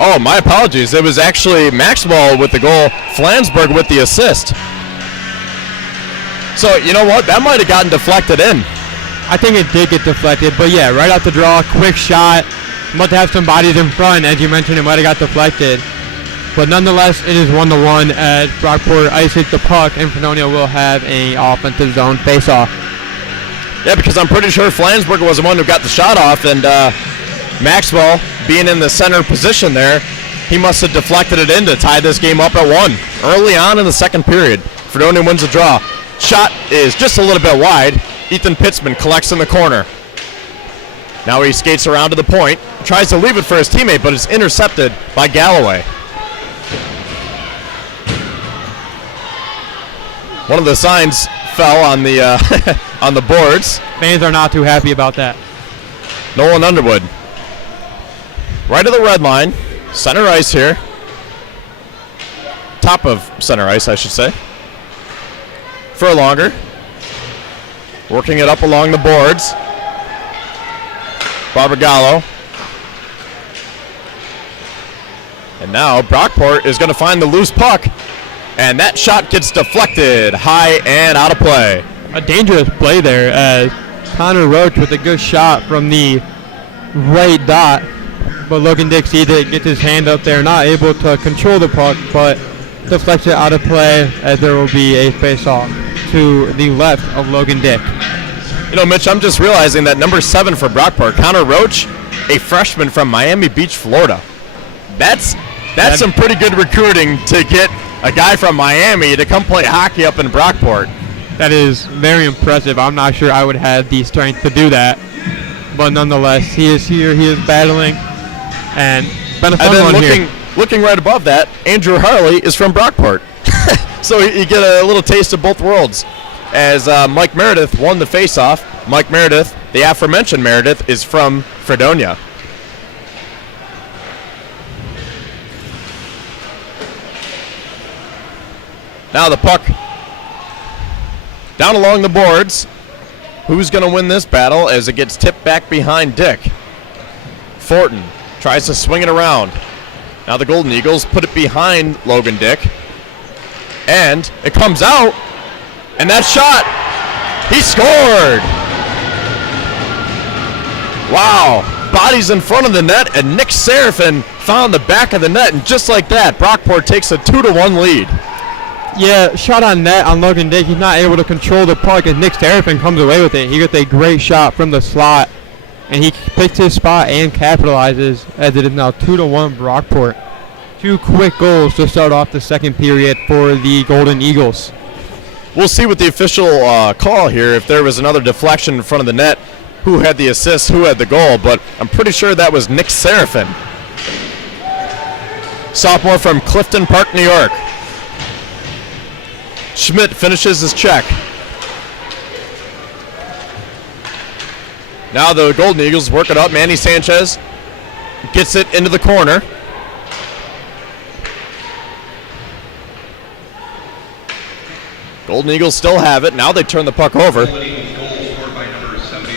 Oh, my apologies. It was actually Maxwell with the goal, Flansburgh with the assist. So, you know what? That might have gotten deflected in. I think it did get deflected, but yeah, right off the draw, quick shot. Must have some bodies in front. As you mentioned, it might have got deflected. But nonetheless, it is 1-1 as Brockport ices the puck, and Fredonia will have an offensive zone face-off. Yeah, because I'm pretty sure Flansburgh was the one who got the shot off, and Maxwell, being in the center position there, he must have deflected it in to tie this game up at 1 early on in the second period. Fredonia wins the draw. Shot is just a little bit wide. Ethan Pitzman collects in the corner. Now he skates around to the point, tries to leave it for his teammate, but it's intercepted by Galloway. One of the signs fell on the on the boards. Fans are not too happy about that. Nolan Underwood. Right of the red line, center ice here. top of center ice, I should say. Furlonger working it up along the boards. Barbagallo. And now Brockport is going to find the loose puck. And that shot gets deflected high and out of play. A dangerous play there as Connor Roach with a good shot from the right dot. But Logan Dick sees it, gets his hand up there, not able to control the puck, but deflects it out of play as there will be a face-off to the left of Logan Dick. You know, Mitch, I'm just realizing that number 7 for Brockport, Connor Roach, a freshman from Miami Beach, Florida. That's some pretty good recruiting to get a guy from Miami to come play hockey up in Brockport. That is very impressive. I'm not sure I would have the strength to do that. But nonetheless, he is here, he is battling, and been a fun one here. Looking right above that, Andrew Harley is from Brockport. So you get a little taste of both worlds. As Mike Meredith won the faceoff. Mike Meredith, the aforementioned Meredith, is from Fredonia. Now the puck down along the boards. Who's going to win this battle as it gets tipped back behind Dick? Fortin tries to swing it around. Now the Golden Eagles put it behind Logan Dick. And it comes out. And that shot, he scored. Wow. Bodies in front of the net, and Nick Serafin found the back of the net. And just like that, Brockport takes a 2-1 lead. Yeah, shot on net on Logan Dick. He's not able to control the puck as Nick Serafin comes away with it. He gets a great shot from the slot, and he picks his spot and capitalizes as it is now 2-1 Brockport. 2 quick goals to start off the second period for the Golden Eagles. We'll see with the official call here if there was another deflection in front of the net, who had the assist, who had the goal, but I'm pretty sure that was Nick Serafin. Sophomore from Clifton Park, New York. Schmidt finishes his check. Now the Golden Eagles work it up. Manny Sanchez gets it into the corner. Golden Eagles still have it. Now they turn the puck over. Golden Eagles goal scored by number 71,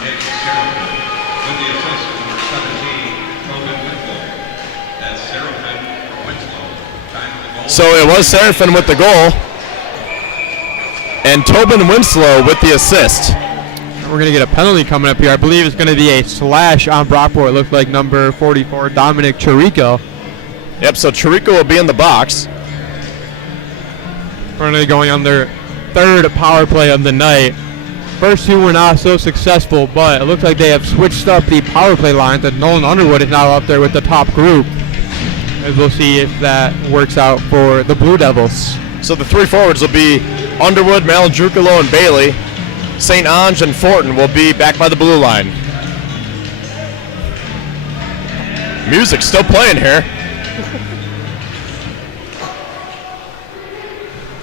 Nick Serafin. With the assist, number 17, Tobin Winslow. That's Serafin Winslow. Time for the goal. So it was Serafin with the goal. And Tobin Winslow with the assist. We're going to get a penalty coming up here. I believe it's going to be a slash on Brockport. It looks like number 44, Dominic Chirico. Yep, so Chirico will be in the box. Currently going on their third power play of the night. First 2 were not so successful, but it looks like they have switched up the power play lines, and Nolan Underwood is now up there with the top group. And we'll see if that works out for the Blue Devils. So the 3 forwards will be Underwood, Malandrukalo, and Bailey. St. Ange and Fortin will be back by the blue line. Music's still playing here.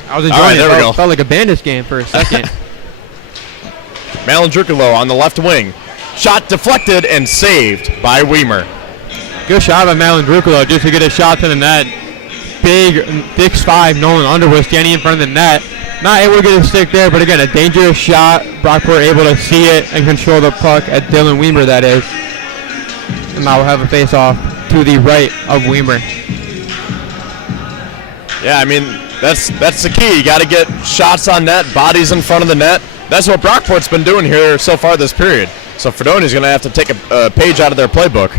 I was enjoying All right, it. there we go. Felt like a Bandits game for a second. Malandrukalo on the left wing. Shot deflected and saved by Weimer. Good shot by Malandrukalo just to get a shot to the net. Big 6'5" Nolan Underwood standing in front of the net. Not able to get a stick there, but again, a dangerous shot. Brockport able to see it and control the puck at Dylan Weimer, that is. And now we'll have a face-off to the right of Weimer. Yeah, I mean, that's the key. You got to get shots on net, bodies in front of the net. That's what Brockport's been doing here so far this period. So Fredonia's going to have to take a page out of their playbook.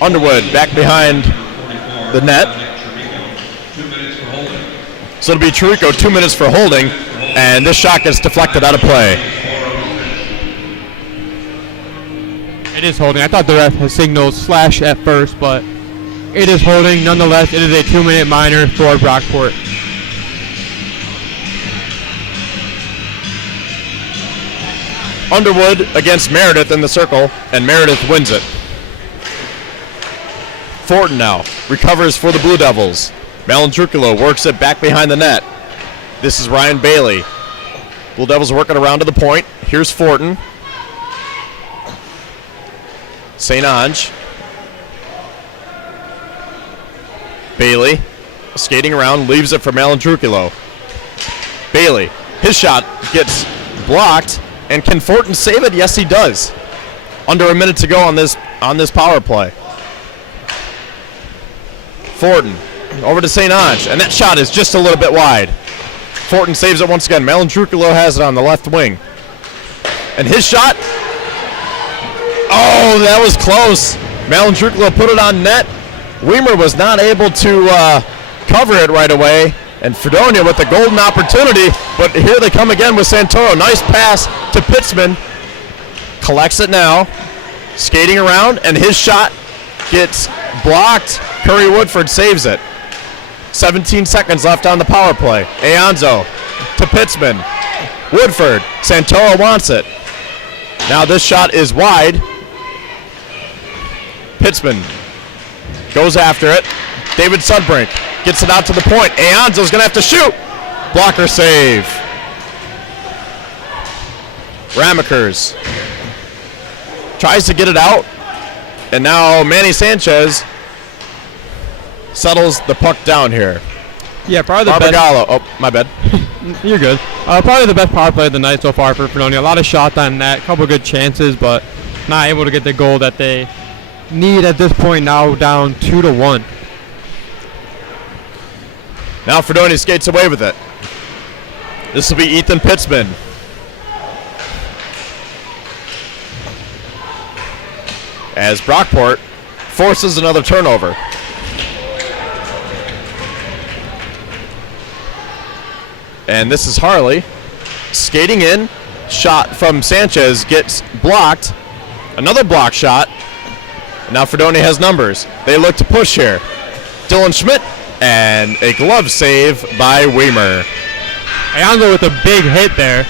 Underwood back behind the net. So it'll be Chirico 2 minutes for holding, and this shot gets deflected out of play. It is holding. I thought the ref had signaled slash at first, but it is holding. Nonetheless, it is a 2-minute minor for Brockport. Underwood against Meredith in the circle, and Meredith wins it. Fortin now recovers for the Blue Devils. Malandrukalo works it back behind the net. This is Ryan Bailey. Blue Devils working around to the point. Here's Fortin. St. Ange. Bailey skating around, leaves it for Malandruculo. Bailey, his shot gets blocked, and can Fortin save it? Yes, he does. Under a minute to go on this power play. Fortin over to St. Ange, and that shot is just a little bit wide. Fortin saves it once again. Malandruculo has it on the left wing. And his shot, oh, that was close. Malandruculo put it on net. Weimer was not able to cover it right away. And Fredonia with the golden opportunity, but here they come again with Santoro. Nice pass to Pitzman. Collects it now. Skating around, and his shot gets blocked. Curry Woodford saves it. 17 seconds left on the power play. Aonzo to Pitzman. Woodford. Santoro wants it. Now this shot is wide. Pitzman goes after it. David Sudbrink gets it out to the point. Aonzo's going to have to shoot. Blocker save. Ramakers tries to get it out. And now Manny Sanchez settles the puck down here. Yeah, probably the Barbagallo. Oh, my bad. You're good. Probably the best power play of the night so far for Fredonia. A lot of shots on net, a couple good chances, but not able to get the goal that they need at this point, now down 2-1. Now Fredonia skates away with it. This will be Ethan Pitzman. As Brockport forces another turnover. And this is Harley skating in. Shot from Sanchez gets blocked. Another block shot. Now Fredonia has numbers. They look to push here. Dylan Schmidt, and a glove save by Weimer. Aonzo with a big hit there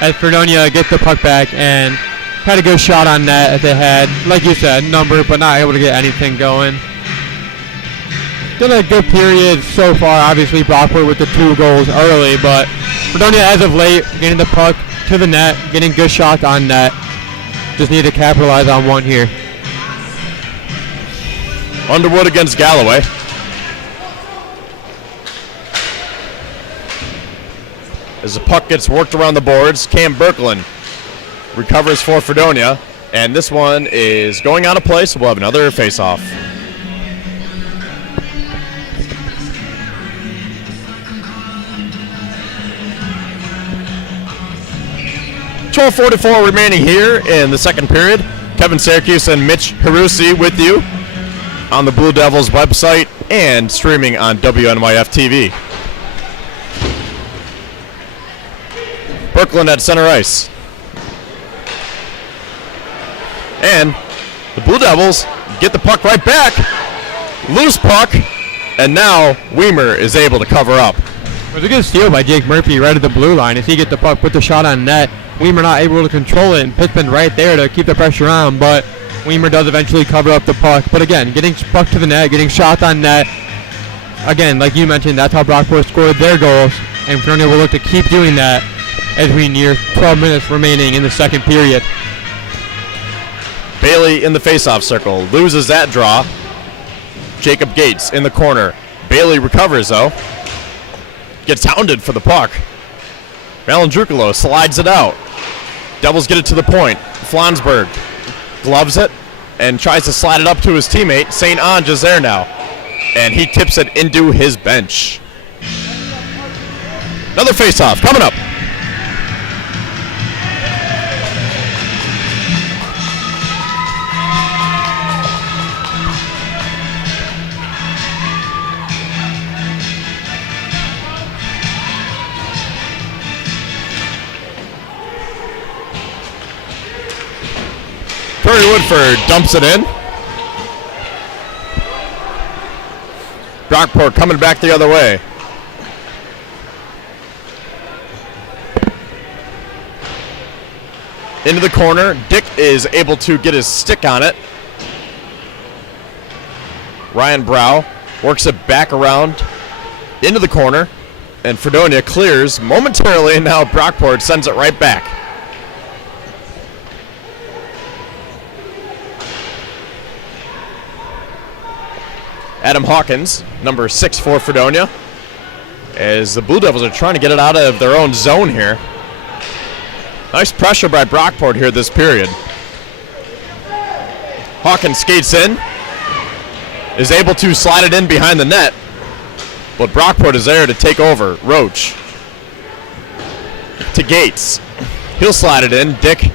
as Fredonia gets the puck back and had a good shot on net as they had, like you said, number, but not able to get anything going. Still a good period so far. Obviously, Brockport with the 2 goals early, but Fredonia as of late getting the puck to the net, getting good shots on net. Just need to capitalize on one here. Underwood against Galloway. As the puck gets worked around the boards, Cam Berkland recovers for Fredonia, and this one is going out of play, so we'll have another face-off. .44 remaining here in the second period. Kevin Syracuse and Mitch Harusi with you on the Blue Devils website and streaming on WNYF TV. Berkland at center ice. And the Blue Devils get the puck right back. Loose puck. And now Weimer is able to cover up. It was a good steal by Jake Murphy right at the blue line. As he gets the puck, put the shot on net. Weimer not able to control it, and Pittman right there to keep the pressure on, but Weimer does eventually cover up the puck. But again, getting puck to the net, getting shots on net. Again, like you mentioned, that's how Brockport scored their goals, and Fredonia will look to keep doing that as we near 12 minutes remaining in the second period. Bailey in the faceoff circle, loses that draw. Jacob Gates in the corner. Bailey recovers though. Gets hounded for the puck. Malandruculo slides it out. Devils get it to the point. Flonsburg gloves it and tries to slide it up to his teammate. St. Ange is there now. And he tips it into his bench. Another faceoff coming up. Curry Woodford dumps it in. Brockport coming back the other way. Into the corner. Dick is able to get his stick on it. Ryan Brow works it back around into the corner. And Fredonia clears momentarily, and now Brockport sends it right back. Adam Hawkins, number 6 for Fredonia, as the Blue Devils are trying to get it out of their own zone here. Nice pressure by Brockport here this period. Hawkins skates in, is able to slide it in behind the net, but Brockport is there to take over. Roach to Gates. He'll slide it in. Dick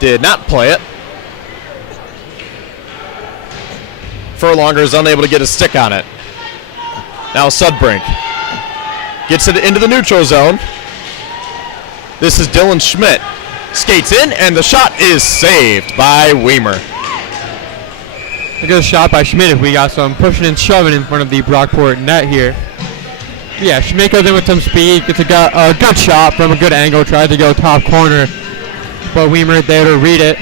did not play it. Furlonger is unable to get a stick on it. Now Sudbrink gets it into the neutral zone. This is Dylan Schmidt. Skates in, and the shot is saved by Weimer. A good shot by Schmidt if we got some pushing and shoving in front of the Brockport net here. Yeah, Schmidt goes in with some speed, gets a good shot from a good angle, tried to go top corner, but Weimer there to read it.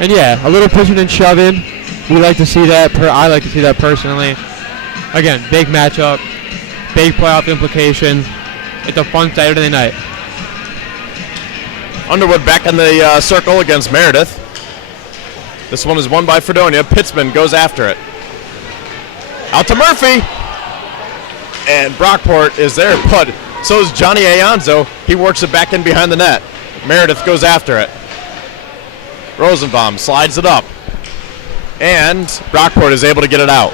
And yeah, a little pushing and shoving. We like to see that. I like to see that personally. Again, big matchup, big playoff implications. It's a fun Saturday night. Underwood back in the circle against Meredith. This one is won by Fredonia. Pitzman goes after it. Out to Murphy. And Brockport is there, but so is Johnny Ayanzo. He works it back in behind the net. Meredith goes after it. Rosenbaum slides it up. And Brockport is able to get it out.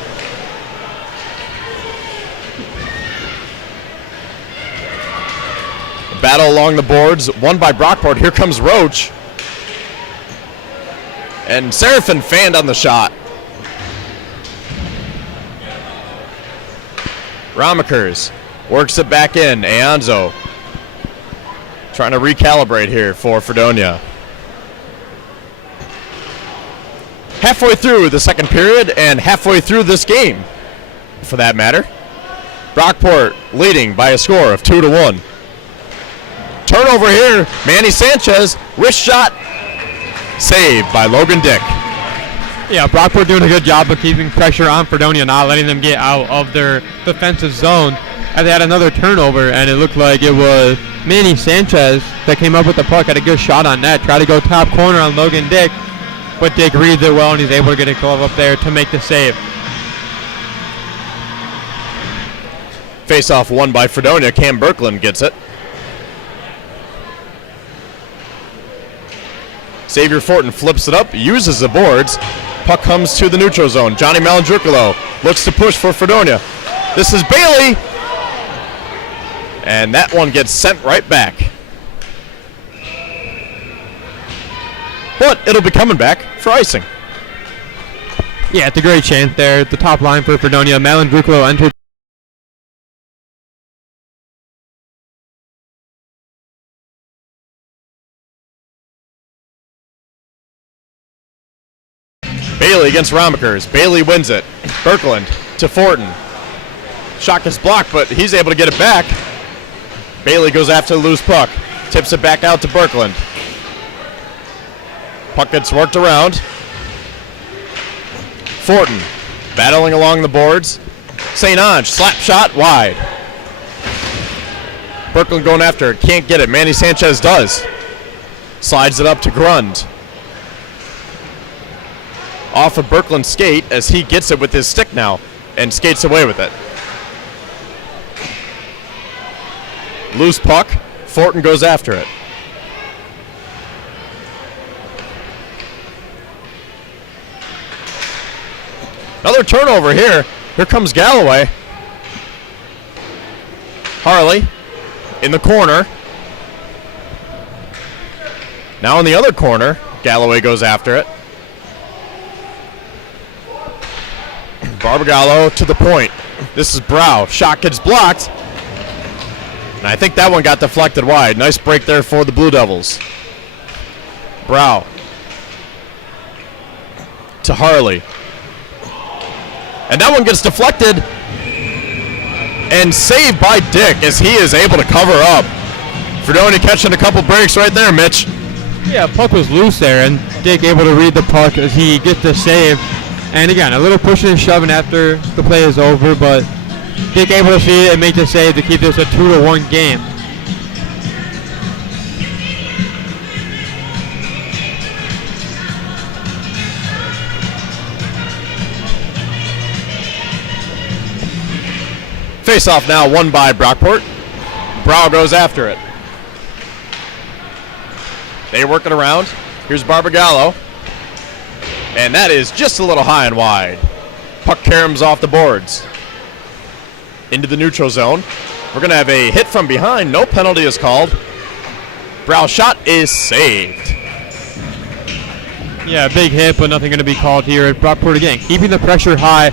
Battle along the boards, won by Brockport. Here comes Roach. And Seraphin fanned on the shot. Ramakers works it back in. Ayanzo trying to recalibrate here for Fredonia. Halfway through the second period and halfway through this game, for that matter. Brockport leading by a score of 2-1. Turnover here. Manny Sanchez, wrist shot, saved by Logan Dick. Yeah, Brockport doing a good job of keeping pressure on Fredonia, not letting them get out of their defensive zone. And they had another turnover, and it looked like it was Manny Sanchez that came up with the puck, had a good shot on net, tried to go top corner on Logan Dick, but Dick reads it well, and he's able to get a glove up there to make the save. Face-off won by Fredonia. Cam Birkeland gets it. Xavier Fortin flips it up, uses the boards. Puck comes to the neutral zone. Johnny Malandrucolo looks to push for Fredonia. This is Bailey. And that one gets sent right back. But it'll be coming back for icing. Yeah, it's a great chance there at the top line for Fredonia. Malandrucolo entered. Bailey against Ramakers. Bailey wins it. Birkeland to Fortin. Shot gets blocked, but he's able to get it back. Bailey goes after the loose puck. Tips it back out to Birkeland. Puck gets worked around. Fortin battling along the boards. St. Ange, slap shot wide. Birkeland going after it. Can't get it. Manny Sanchez does. Slides it up to Grund. Off of Birkeland's skate as he gets it with his stick now and skates away with it. Loose puck. Fortin goes after it. Another turnover here. Here comes Galloway. Harley in the corner. Now in the other corner, Galloway goes after it. Barbagallo to the point. This is Brow. Shot gets blocked. And I think that one got deflected wide. Nice break there for the Blue Devils. Brow to Harley. And that one gets deflected and saved by Dick as he is able to cover up. Fredonia catching a couple breaks right there, Mitch. Yeah, puck was loose there, and Dick able to read the puck as he gets the save. And again, a little pushing and shoving after the play is over, but Dick able to see it and make the save to keep this a 2-1 game. Face-off now won by Brockport. Brow goes after it. They work it around. Here's Barbagallo. And that is just a little high and wide. Puck caroms off the boards. Into the neutral zone. We're going to have a hit from behind. No penalty is called. Brow's shot is saved. Yeah, big hit, but nothing going to be called here at Brockport again. Keeping the pressure high,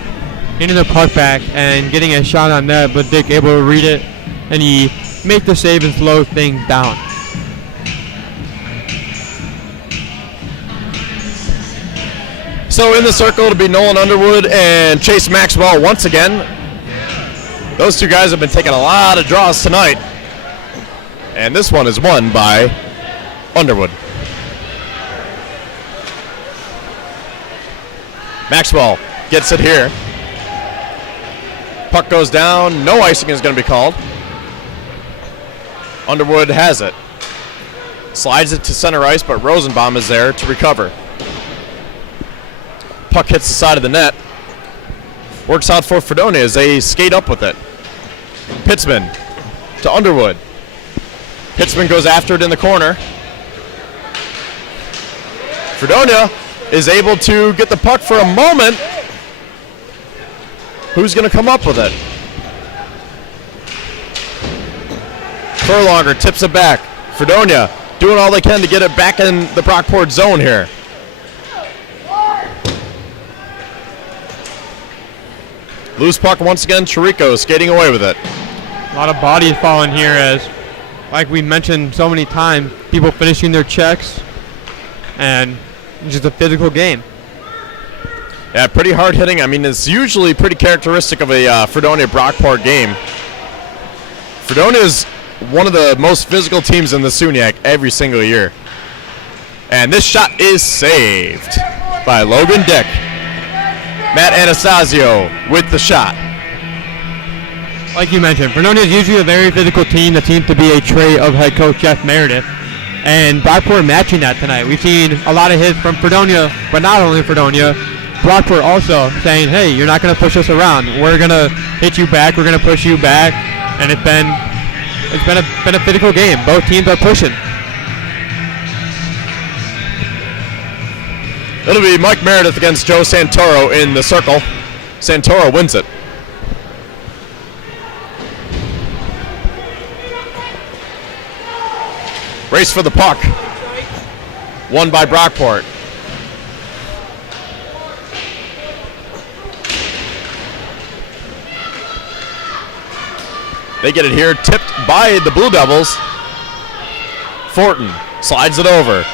getting the puck back, and getting a shot on net, but Dick able to read it, and he make the save and slow things down. So in the circle it'll be Nolan Underwood and Chase Maxwell once again. Those two guys have been taking a lot of draws tonight. And this one is won by Underwood. Maxwell gets it here. Puck goes down. No icing is going to be called. Underwood has it. Slides it to center ice, but Rosenbaum is there to recover. Puck hits the side of the net. Works out for Fredonia as they skate up with it. Pitzman to Underwood. Pitzman goes after it in the corner. Fredonia is able to get the puck for a moment. Who's going to come up with it? Furlonger tips it back. Fredonia doing all they can to get it back in the Brockport zone here. Loose puck once again. Chirico skating away with it. A lot of bodies falling here as, like we mentioned so many times, people finishing their checks, and it's just a physical game. Yeah, pretty hard hitting. I mean, it's usually pretty characteristic of a Fredonia Brockport game. Fredonia is one of the most physical teams in the SUNY every single year. And this shot is saved by Logan Dick. Matt Anastasio with the shot. Like you mentioned, Fredonia is usually a very physical team that seems to be a trait of head coach Jeff Meredith. And Brockport matching that tonight. We've seen a lot of hits from Fredonia, but not only Fredonia. Brockport also saying, hey, you're not going to push us around. We're going to hit you back. We're going to push you back. And it's been a physical game. Both teams are pushing. It'll be Mike Meredith against Joe Santoro in the circle. Santoro wins it. Race for the puck. Won by Brockport. They get it here, tipped by the Blue Devils. Fortin slides it over.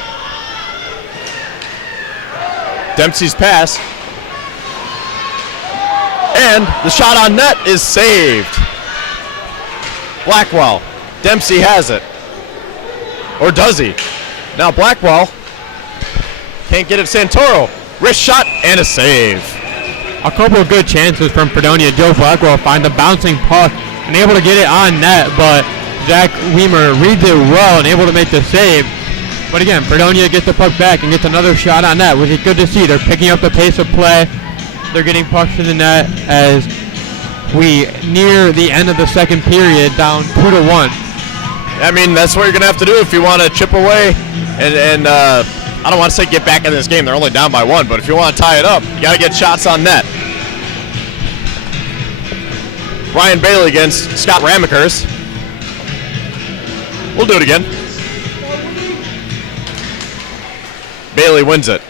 Dempsey's pass. And the shot on net is saved. Blackwell. Dempsey has it. Or does he? Now Blackwell can't get it. Santoro. Wrist shot and a save. A couple of good chances from Fredonia. Joe Blackwell find the bouncing puck and able to get it on net, but Zach Weimer reads it well and able to make the save. But again, Fredonia gets the puck back and gets another shot on net, which is good to see. They're picking up the pace of play. They're getting pucks to the net as we near the end of the second period, down 2-1. I mean, that's what you're going to have to do if you want to chip away and I don't want to say get back in this game. They're only down by 1, but if you want to tie it up, you got to get shots on net. Ryan Bailey against Scott Ramekers. We'll do it again. Bailey wins it.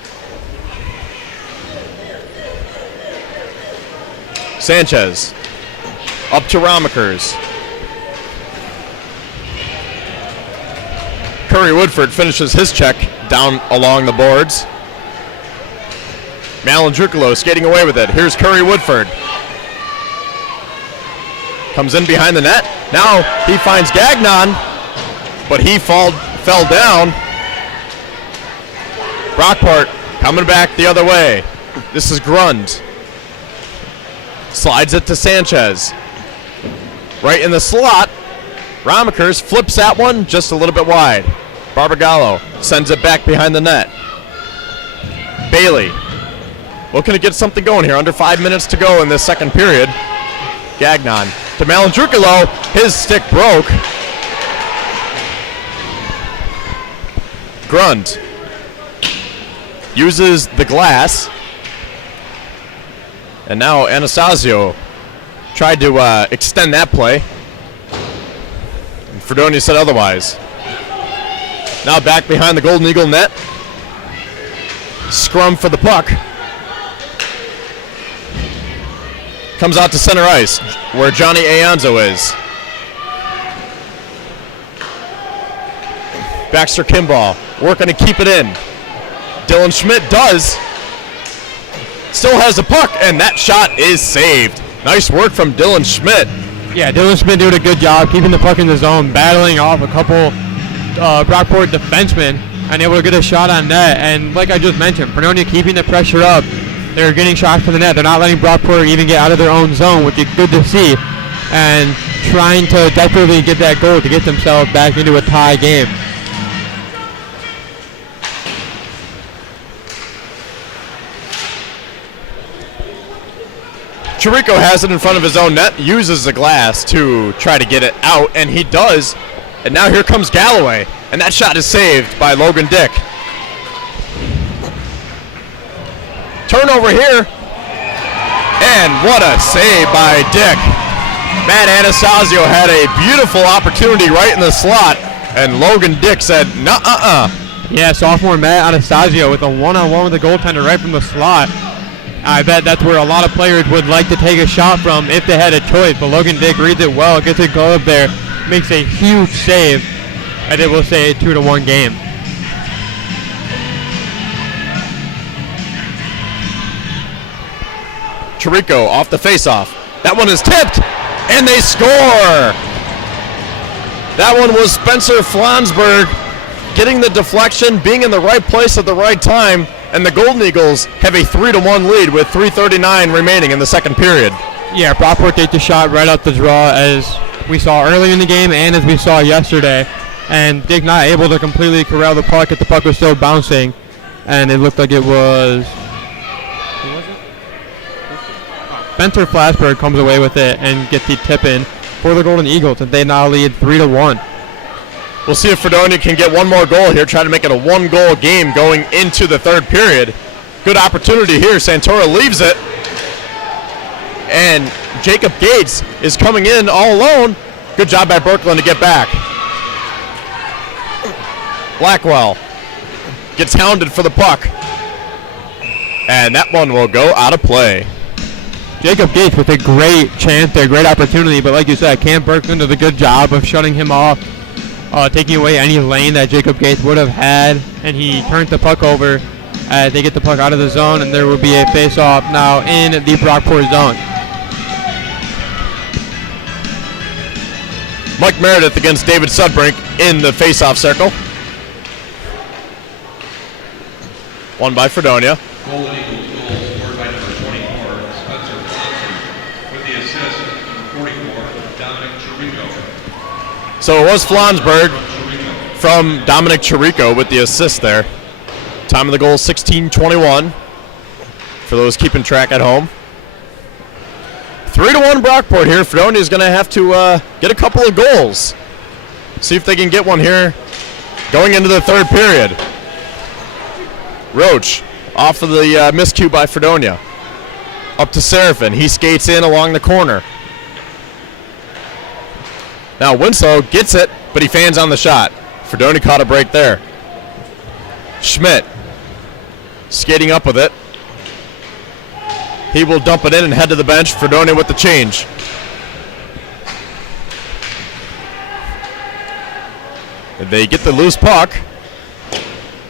Sanchez up to Ramekers. Curry Woodford finishes his check down along the boards. Malandrukalo skating away with it. Here's Curry Woodford. Comes in behind the net. Now he finds Gagnon, but he fell down. Brockport coming back the other way. This is Grund. Slides it to Sanchez. Right in the slot. Ramekers flips that one just a little bit wide. Barbagallo sends it back behind the net. Bailey looking to get something going here. Under 5 minutes to go in this second period. Gagnon to Malandrukalo. His stick broke. Grund uses the glass. And now Anastasio tried to extend that play. And Fredonia said otherwise. Now back behind the Golden Eagle net. Scrum for the puck. Comes out to center ice where Johnny Ayanzo is. Baxter Kimball working to keep it in. Dylan Schmidt does. Still has the puck, and that shot is saved. Nice work from Dylan Schmidt. Yeah, Dylan Schmidt doing a good job keeping the puck in the zone, battling off a couple Brockport defensemen, and able to get a shot on net. And like I just mentioned, Fredonia keeping the pressure up. They're getting shots to the net. They're not letting Brockport even get out of their own zone, which is good to see. And trying to desperately get that goal to get themselves back into a tie game. Chirico has it in front of his own net, uses the glass to try to get it out, and he does. And now here comes Galloway, and that shot is saved by Logan Dick. Turnover here, and what a save by Dick. Matt Anastasio had a beautiful opportunity right in the slot, and Logan Dick said, nuh-uh-uh. Yeah, sophomore Matt Anastasio with a one-on-one with the goaltender right from the slot. I bet that's where a lot of players would like to take a shot from if they had a choice, but Logan Dick reads it well, gets it go up there, makes a huge save, and it will say a 2-1 game. Chirico off the faceoff. That one is tipped, and they score. That one was Spencer Flansburgh getting the deflection, being in the right place at the right time, and the Golden Eagles have a 3-1 lead with 3:39 remaining in the second period. Yeah, Brockport takes the shot right out the draw as we saw earlier in the game and as we saw yesterday. And Dick not able to completely corral the puck if the puck was still bouncing. And it looked like it was... Who was it? Spencer Flansburgh comes away with it and gets the tip in for the Golden Eagles, and they now lead 3-1. We'll see if Fredonia can get one more goal here, try to make it a one-goal game going into the third period. Good opportunity here. Santora leaves it. And Jacob Gates is coming in all alone. Good job by Brooklyn to get back. Blackwell gets hounded for the puck. And that one will go out of play. Jacob Gates with a great chance there, great opportunity, but like you said, Cam Berkman does a good job of shutting him off, taking away any lane that Jacob Gates would have had, and he turns the puck over as they get the puck out of the zone, and there will be a face-off now in the Brockport zone. Mike Meredith against David Sudbrink in the face-off circle. Won by Fredonia. Golden Eagles goal scored by number 24, Spencer Flansburgh, with the assist, number 44, Dominic Chirico. So it was Flansburgh from Dominic Chirico with the assist there. Time of the goal, 16:21. For those keeping track at home. 3-1 Brockport here. Fredonia is going to have to get a couple of goals. See if they can get one here going into the third period. Roach off of the miscue by Fredonia. Up to Serafin. He skates in along the corner. Now Winslow gets it, but he fans on the shot. Fredonia caught a break there. Schmidt skating up with it. He will dump it in and head to the bench. Fredonia with the change. And they get the loose puck.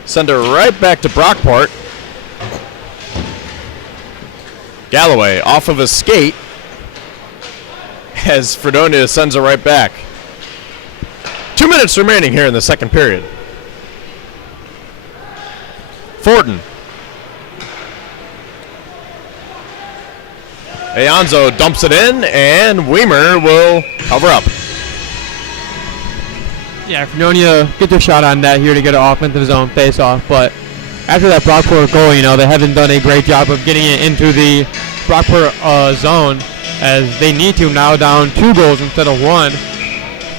Send her right back to Brockport. Galloway off of a skate as Fredonia sends her right back. 2 minutes remaining here in the second period. Fortin. Ayanzo dumps it in, and Weimer will cover up. Yeah, Fredonia get their shot on that here to get an offensive zone face-off, but after that Brockport goal, they haven't done a great job of getting it into the Brockport zone. as they need to now down 2 goals instead of 1.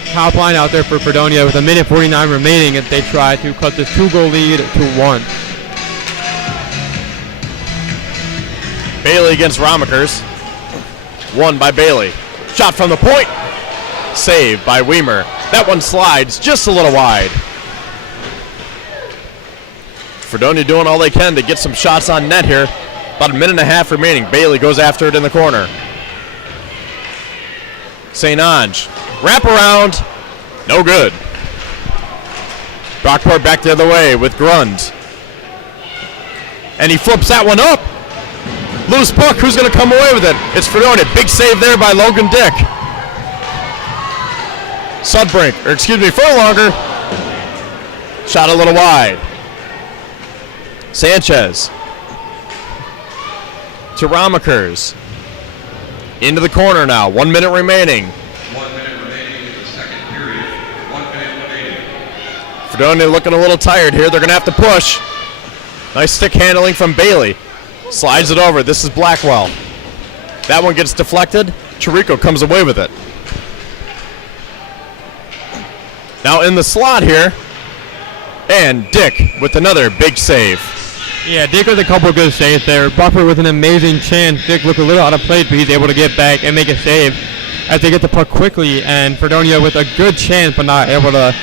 Top line out there for Fredonia with a minute 49 remaining as they try to cut this 2-goal lead to 1. Bailey against Romakers. Won by Bailey. Shot from the point. Saved by Weimer. That one slides just a little wide. Fredonia doing all they can to get some shots on net here. About a minute and a half remaining. Bailey goes after it in the corner. St. Ange. Wrap around. No good. Brockport back the other way with Grund. And he flips that one up. Loose puck. Who's going to come away with it? It's Fredonia. Big save there by Logan Dick. Furlonger. Shot a little wide. Sanchez. To Romakers. Into the corner now. 1 minute remaining. 1 minute remaining in the second period. 1 minute remaining. Fredonia looking a little tired here. They're going to have to push. Nice stick handling from Bailey. Slides it over. This is Blackwell. That one gets deflected. Chirico comes away with it. Now in the slot here. And Dick with another big save. Yeah, Dick with a couple of good saves there. Brockport with an amazing chance. Dick looked a little out of place, but he's able to get back and make a save as they get the puck quickly. And Fredonia with a good chance, but not able to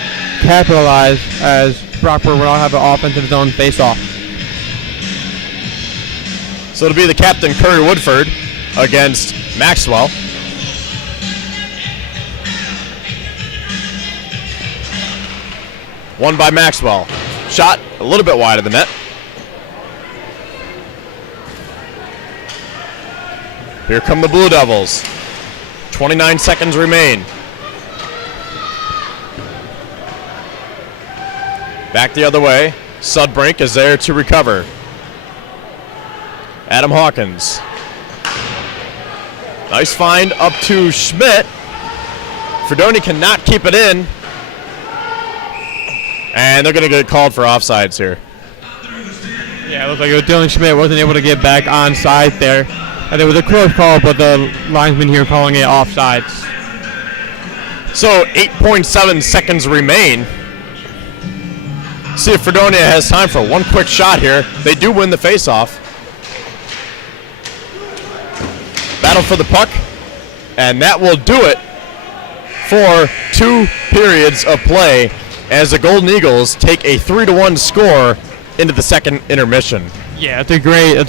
capitalize as Brockport will now have an offensive zone face-off. So it'll be the captain, Curry Woodford, against Maxwell. Won by Maxwell. Shot a little bit wide of the net. Here come the Blue Devils. 29 seconds remain. Back the other way. Sudbrink is there to recover. Adam Hawkins. Nice find up to Schmidt. Fredonia cannot keep it in. And they're going to get called for offsides here. Yeah, it looks like Dylan Schmidt wasn't able to get back on side there. And it was a close call, but the linesman here calling it offsides. So 8.7 seconds remain. See if Fredonia has time for one quick shot here. They do win the faceoff. Battle for the puck. And that will do it for 2 periods of play as the Golden Eagles take a 3-1 score into the second intermission. Yeah, it's a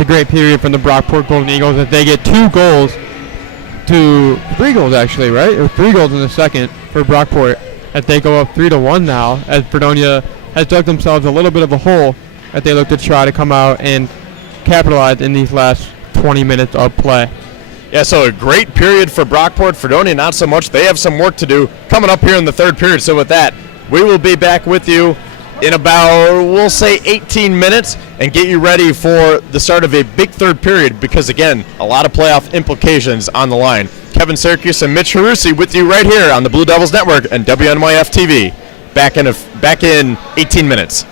great period from the Brockport Golden Eagles as they get 2 goals to 3 goals actually, right? Or 3 goals in the second for Brockport as they go up 3-1 now as Fredonia has dug themselves a little bit of a hole as they look to try to come out and capitalize in these last 20 minutes of play. Yeah, so a great period for Brockport. Fredonia not so much. They have some work to do coming up here in the third period. So with that, we will be back with you in about, we'll say 18 minutes and get you ready for the start of a big third period because, again, a lot of playoff implications on the line. Kevin Syracuse and Mitch Harusi with you right here on the Blue Devils Network and WNYF TV. Back in 18 minutes.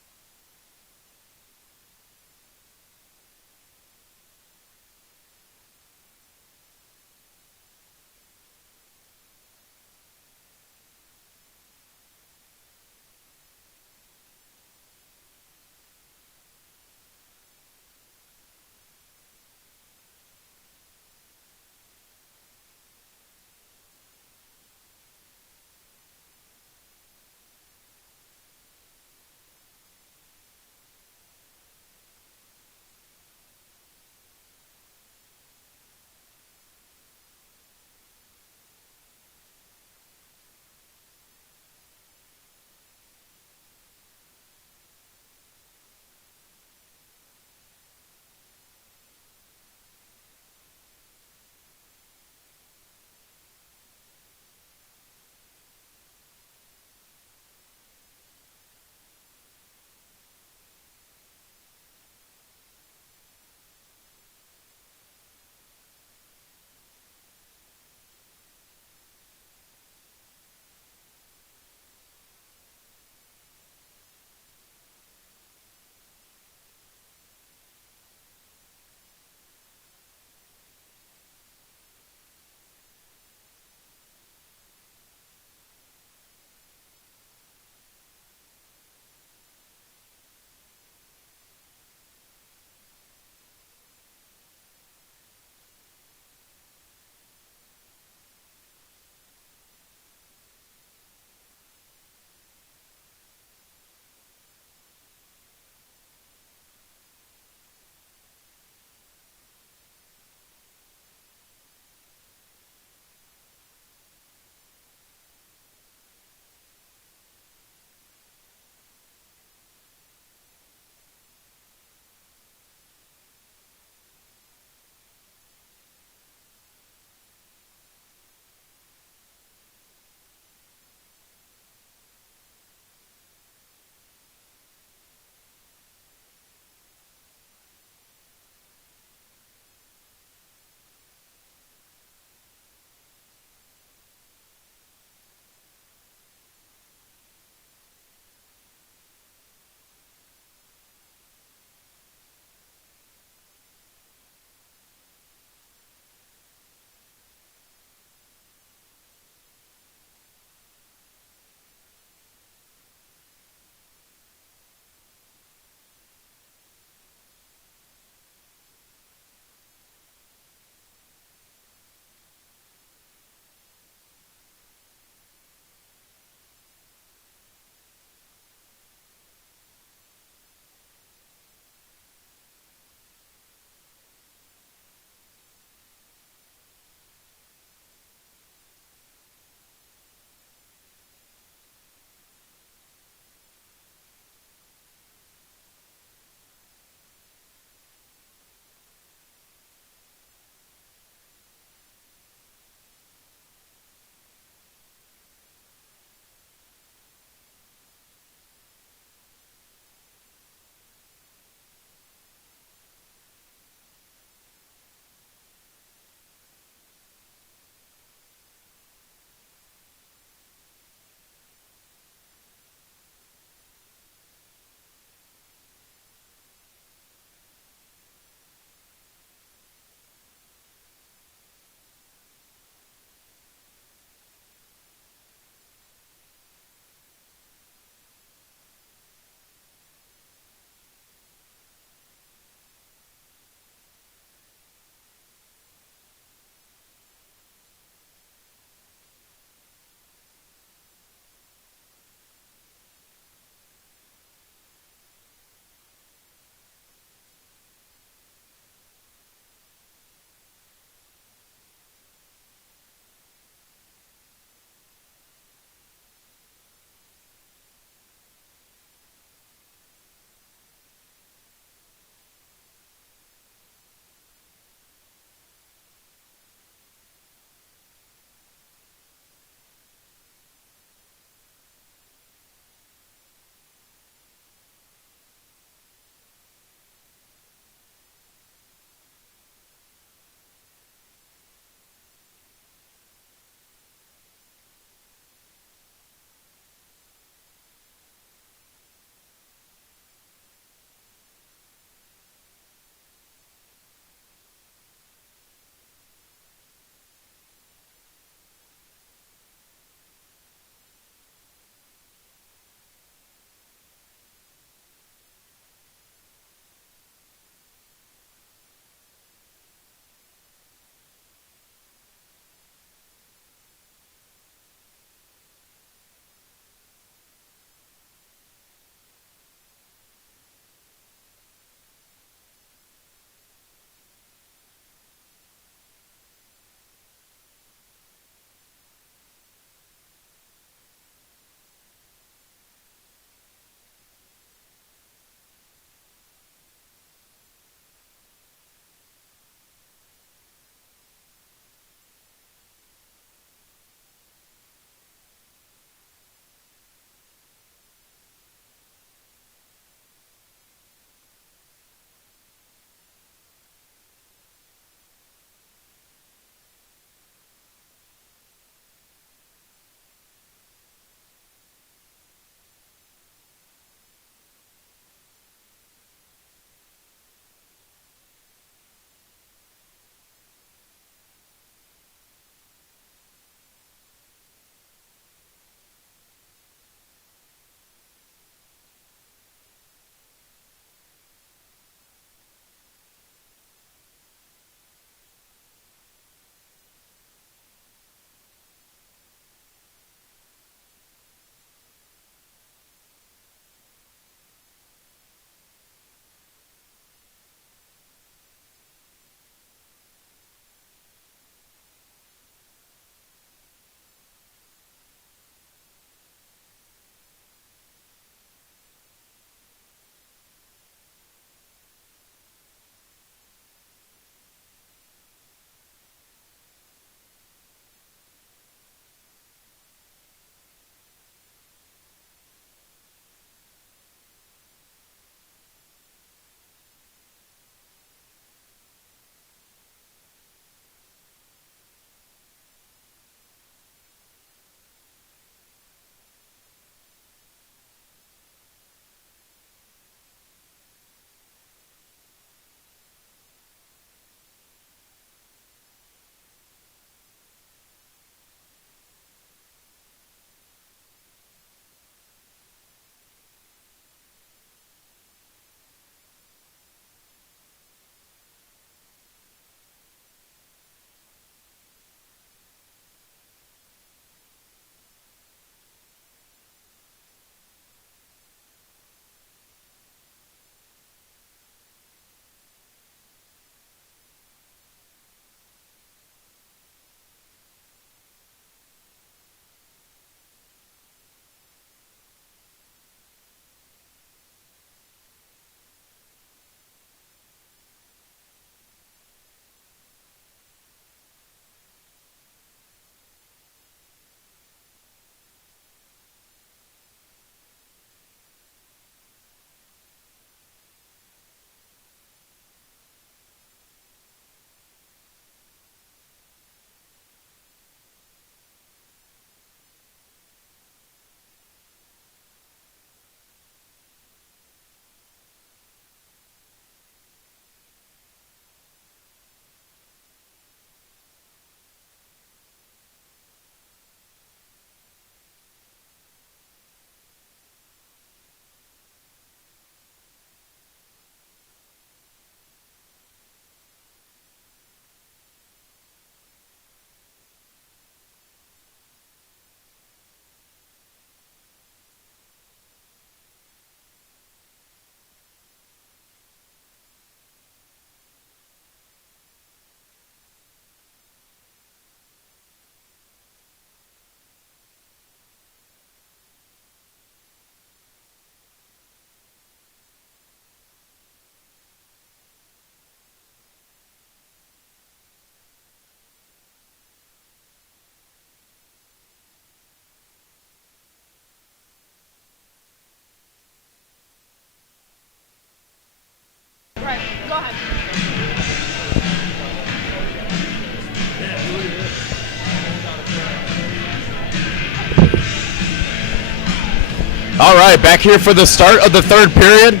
All right, back here for the start of the third period.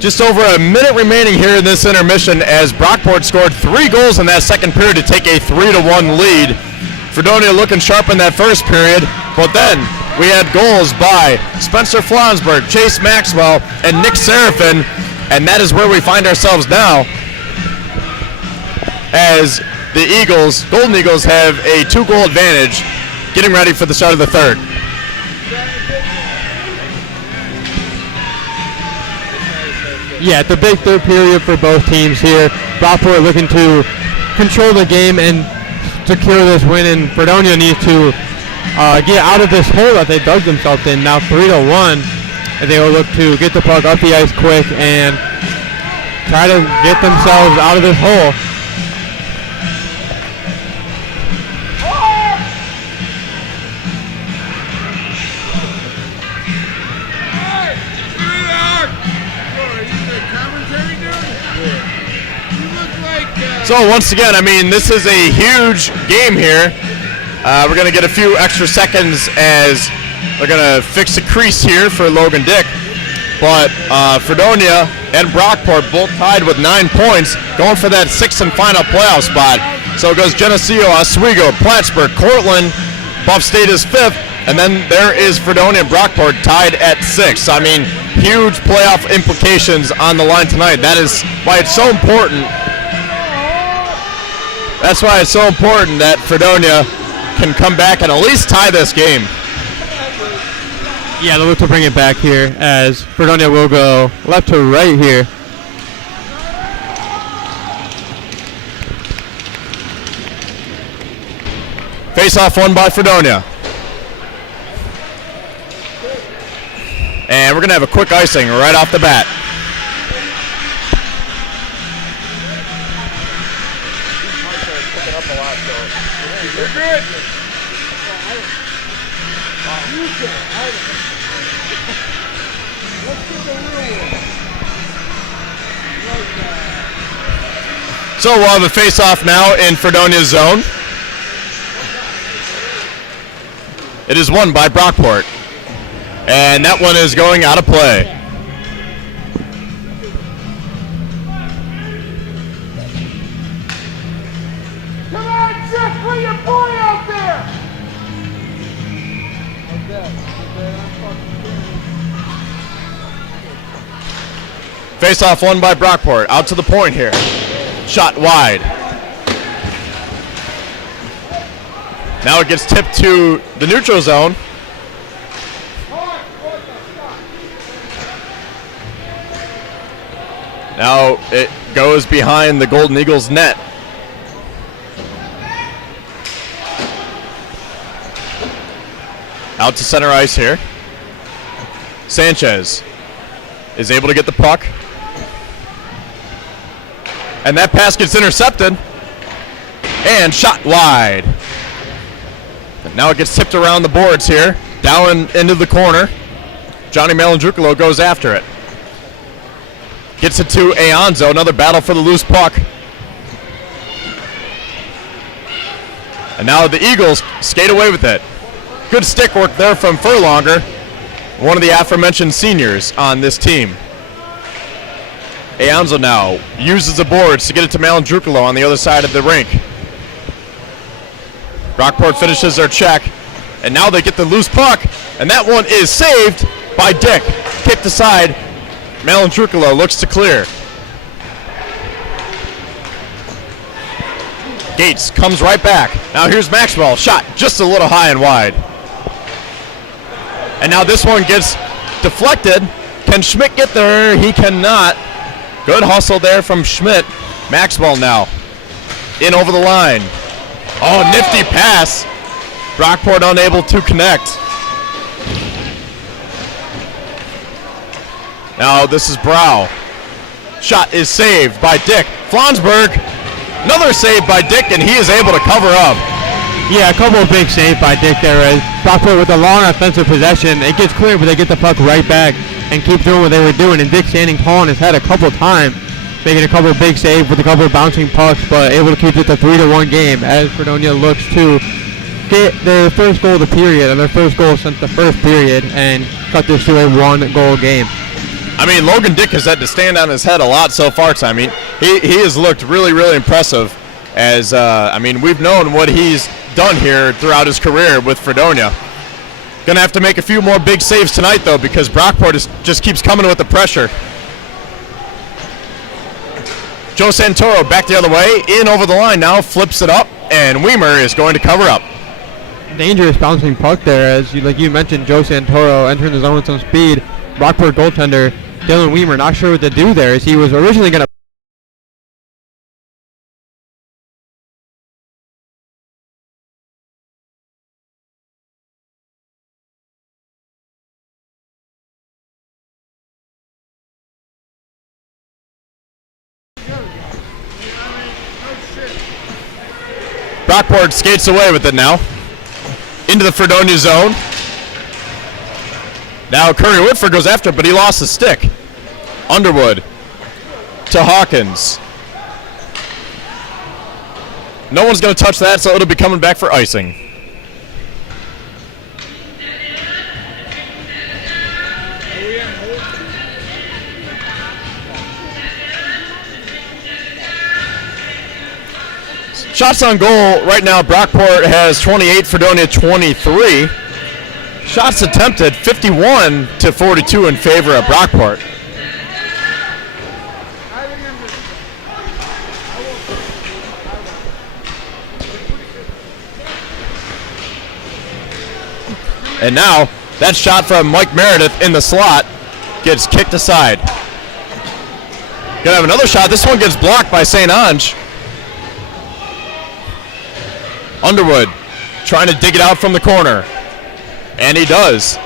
Just over a minute remaining here in this intermission as Brockport scored 3 goals in that second period to take a 3-1 lead. Fredonia looking sharp in that first period, but then we had goals by Spencer Flonsberg, Chase Maxwell, and Nick Seraphin, and that is where we find ourselves now as the Eagles, Golden Eagles, have a 2-goal advantage getting ready for the start of the third. Yeah, it's a big third period for both teams here. Brockport looking to control the game and secure this win, and Fredonia needs to get out of this hole that they dug themselves in. Now 3-1, and they will look to get the puck up the ice quick and try to get themselves out of this hole. So once again, I mean, this is a huge game here. We're going to get a few extra seconds as they're going to fix a crease here for Logan Dick. But Fredonia and Brockport both tied with 9 points, going for that 6th and final playoff spot. So it goes Geneseo, Oswego, Plattsburgh, Cortland, Buff State is 5th, and then there is Fredonia and Brockport tied at 6th. I mean, huge playoff implications on the line tonight. That is why it's so important. That's why it's so important that Fredonia can come back and at least tie this game. Yeah, they'll look to bring it back here as Fredonia will go left to right here. Face-off won by Fredonia. And we're going to have a quick icing right off the bat. So we'll have a face-off now in Fredonia's zone. It is won by Brockport. And that one is going out of play. Come on, Jeff, put your boy out there! Face-off won by Brockport. Out to the point here. Shot wide. Now it gets tipped to the neutral zone. Now it goes behind the Golden Eagles net. Out to center ice here. Sanchez is able to get the puck. And that pass gets intercepted. And shot wide. Now it gets tipped around the boards here. Down into the corner. Johnny Malandrucolo goes after it. Gets it to Aonzo. Another battle for the loose puck. And now the Eagles skate away with it. Good stick work there from Furlonger, one of the aforementioned seniors on this team. Aonzo now uses the boards to get it to Malandrucolo on the other side of the rink. Brockport finishes their check, and now they get the loose puck, and that one is saved by Dick. Kicked aside, Malandrucolo looks to clear. Gates comes right back. Now here's Maxwell, shot just a little high and wide. And now this one gets deflected. Can Schmidt get there? He cannot. Good hustle there from Schmidt. Maxwell now in over the line. Oh, nifty pass. Brockport unable to connect. Now this is Brow. Shot is saved by Dick. Flonsberg, another save by Dick, and he is able to cover up. Yeah, a couple of big saves by Dick there. As Brockport with a long offensive possession. It gets clear, but they get the puck right back and keep doing what they were doing. And Dick standing tall on his head a couple times making a couple of big saves with a couple of bouncing pucks, but able to keep it a 3-1 game as Fredonia looks to get their first goal of the period, and their first goal since the first period, and cut this to a 1-goal game. I mean, Logan Dick has had to stand on his head a lot so far, I mean, he has looked really, really impressive as, I mean, we've known what he's done here throughout his career with Fredonia. Gonna have to make a few more big saves tonight, though, because Brockport just keeps coming with the pressure. Joe Santoro back the other way, in over the line now, flips it up, and Weimer is going to cover up. Dangerous bouncing puck there, as like you mentioned, Joe Santoro entering the zone with some speed. Brockport goaltender Dylan Weimer not sure what to do there, as he was originally going to Brockport skates away with it now. Into the Fredonia zone. Now Curry Woodford goes after it, but he lost the stick. Underwood to Hawkins. No one's going to touch that, so it'll be coming back for icing. Shots on goal right now, Brockport has 28, Fredonia 23. Shots attempted 51-42 in favor of Brockport. And now that shot from Mike Meredith in the slot gets kicked aside. Gonna have another shot. This one gets blocked by St. Ange. Underwood trying to dig it out from the corner. And he does.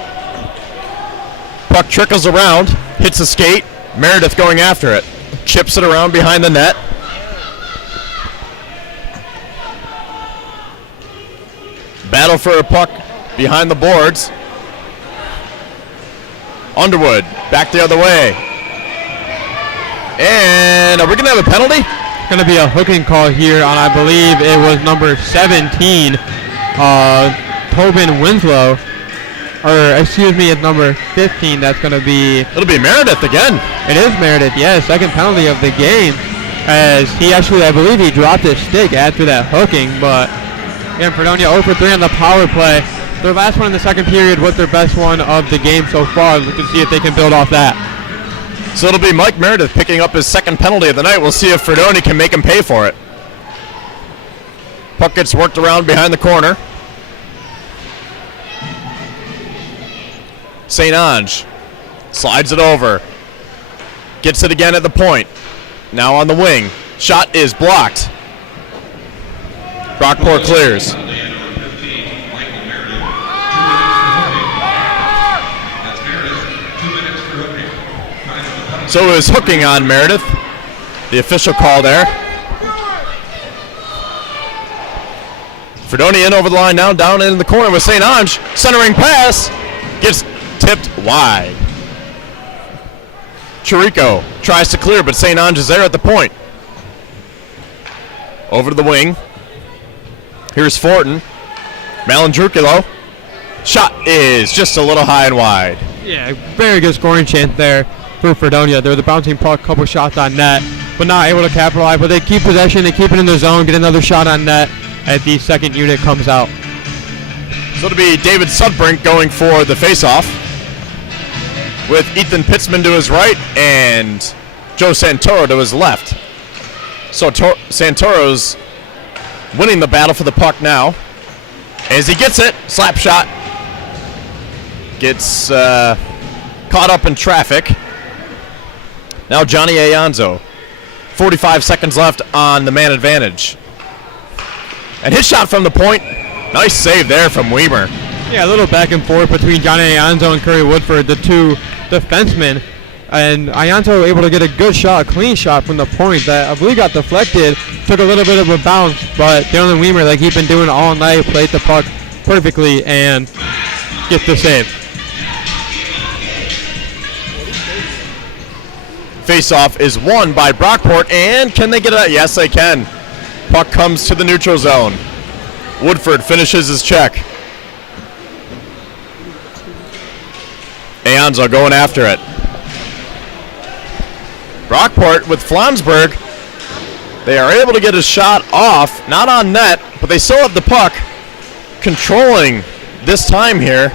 Puck trickles around, hits a skate. Meredith going after it. Chips it around behind the net. Battle for a puck behind the boards. Underwood back the other way. And are we going to have a penalty? going to be a hooking call here on, I believe it was number 17, Tobin Winslow. Or, excuse me, it's number 15. That's going to be... It'll be Meredith again. It is Meredith, yes. Second penalty of the game. As he actually, I believe he dropped his stick after that hooking. But, again, Fredonia 0 for 3 on the power play. Their last one in the second period was their best one of the game so far. We can see if they can build off that. So it'll be Mike Meredith picking up his second penalty of the night. We'll see if Fredonia can make him pay for it. Puck gets worked around behind the corner. St. Ange slides it over. Gets it again at the point. Now on the wing. Shot is blocked. Brockport clears. So it was hooking on Meredith. The official call there. Fredonia in over the line now, down in the corner with St. Ange. Centering pass. Gets tipped wide. Chirico tries to clear, but St. Ange is there at the point. Over to the wing. Here's Fortin. Malandruculo. Shot is just a little high and wide. Yeah, very good scoring chance there for Fredonia. There was a bouncing puck, couple shots on net, but not able to capitalize. But they keep possession, they keep it in their zone, get another shot on net as the second unit comes out. So it'll be David Sudbrink going for the faceoff, with Ethan Pitzman to his right and Joe Santoro to his left. So Santoro's winning the battle for the puck now. As he gets it, slap shot. Gets caught up in traffic. Now Johnny Ayanzo. 45 seconds left on the man advantage. And his shot from the point. Nice save there from Weimer. Yeah, a little back and forth between Johnny Ayanzo and Curry Woodford, the two defensemen. And Ayanzo able to get a good shot, a clean shot from the point that I believe got deflected. Took a little bit of a bounce, but Dylan Weimer, like he's been doing all night, played the puck perfectly and gets the save. Face-off is won by Brockport, and can they get it? Yes, they can. Puck comes to the neutral zone. Woodford finishes his check. Aonzo going after it. Brockport with Flansburgh. They are able to get a shot off, not on net, but they still have the puck, controlling this time here,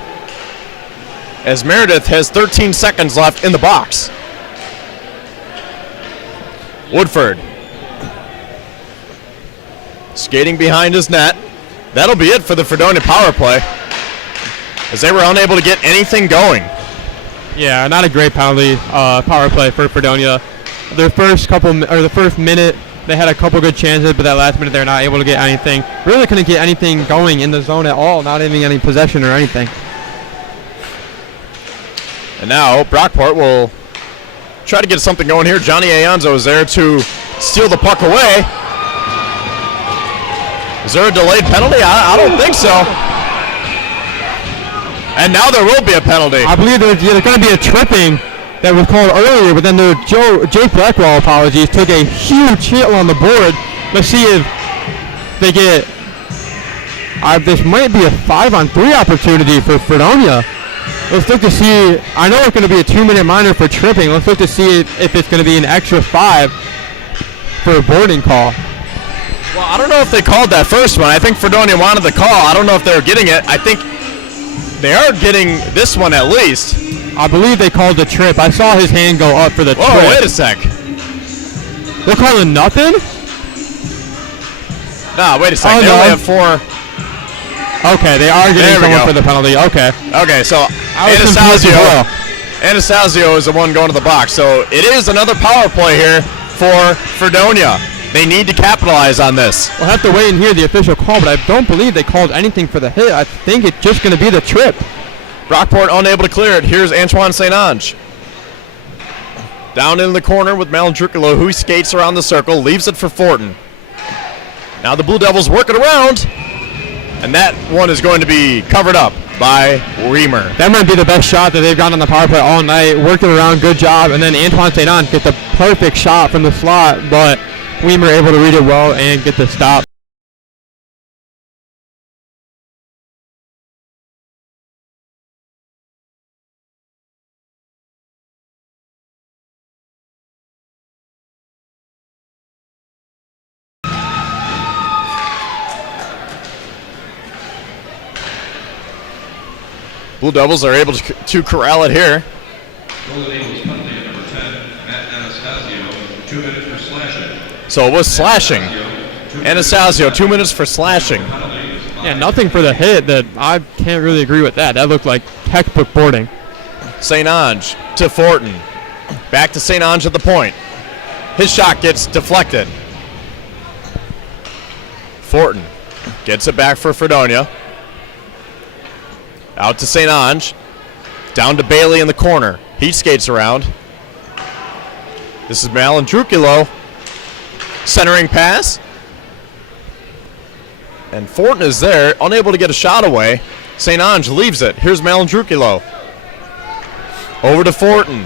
as Meredith has 13 seconds left in the box. Woodford skating behind his net. That'll be it for the Fredonia power play, as they were unable to get anything going. Yeah, not a great penalty power play for Fredonia. The first minute, they had a couple good chances, but that last minute they're not able to get anything. Really couldn't get anything going in the zone at all, not even any possession or anything. And now Brockport will try to get something going here. Johnny Aonzo is there to steal the puck away. Is there a delayed penalty? I don't think so. And now there will be a penalty. I believe there's going to be a tripping that was called earlier, but then Jake Blackwell, apologies, took a huge hit on the board. Let's see if they get. This might be a 5-on-3 opportunity for Fredonia. Let's look to see. I know it's going to be a 2-minute minor for tripping. Let's look to see if it's going to be an extra 5 for a boarding call. Well, I don't know if they called that first one. I think Fredonia wanted the call. I don't know if they were getting it. I think they are getting this one at least. I believe they called the trip. I saw his hand go up for the trip. Oh, wait a sec. They're calling nothing? Nah, wait a sec. Oh, they no. only have 4. Okay, they are getting someone for the penalty. Okay. Okay, so I was confused as well. Anastasio is the one going to the box. So it is another power play here for Fredonia. They need to capitalize on this. We'll have to wait and hear the official call, but I don't believe they called anything for the hit. I think it's just going to be the trip. Brockport unable to clear it. Here's Antoine St. Ange. Down in the corner with Malandrukalo, who skates around the circle, leaves it for Fortin. Now the Blue Devils work it around, and that one is going to be covered up by Reamer. That might be the best shot that they've gotten on the power play all night. Worked it around, good job, and then Antoine St. Ange gets the perfect shot from the slot, but Reamer able to read it well and get the stop. Blue Devils are able to corral it here. Golden Eagles penalty at number 10, Matt Anastasio, 2 minutes for slashing. So it was slashing. Anastasio, 2 minutes for slashing. Yeah, nothing for the hit. That I can't really agree with that. That looked like textbook boarding. St. Ange to Fortin. Back to St. Ange at the point. His shot gets deflected. Fortin gets it back for Fredonia. Out to St. Ange. Down to Bailey in the corner. He skates around. This is Malandrukalo. Centering pass. And Fortin is there, unable to get a shot away. St. Ange leaves it. Here's Malandrukalo. Over to Fortin.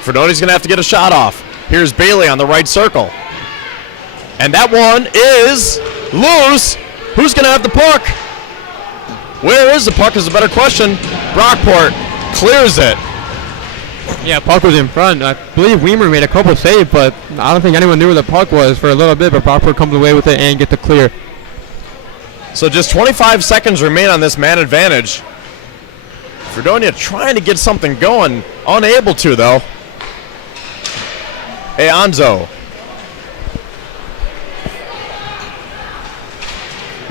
Fredonia's going to have to get a shot off. Here's Bailey on the right circle. And that one is loose. Who's going to have the puck? Where is the puck is a better question. Brockport clears it. Yeah, puck was in front. I believe Weimer made a couple saves, but I don't think anyone knew where the puck was for a little bit, but Brockport comes away with it and get the clear. So just 25 seconds remain on this man advantage. Fredonia trying to get something going. Unable to, though. Aonzo.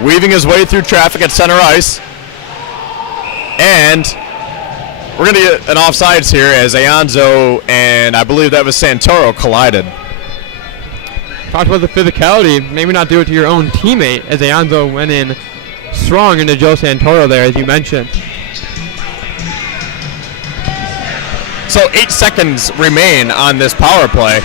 Weaving his way through traffic at center ice. And we're going to get an offsides here as Aonzo and I believe that was Santoro collided. Talked about the physicality. Maybe not do it to your own teammate, as Aonzo went in strong into Joe Santoro there, as you mentioned. So 8 seconds remain on this power play.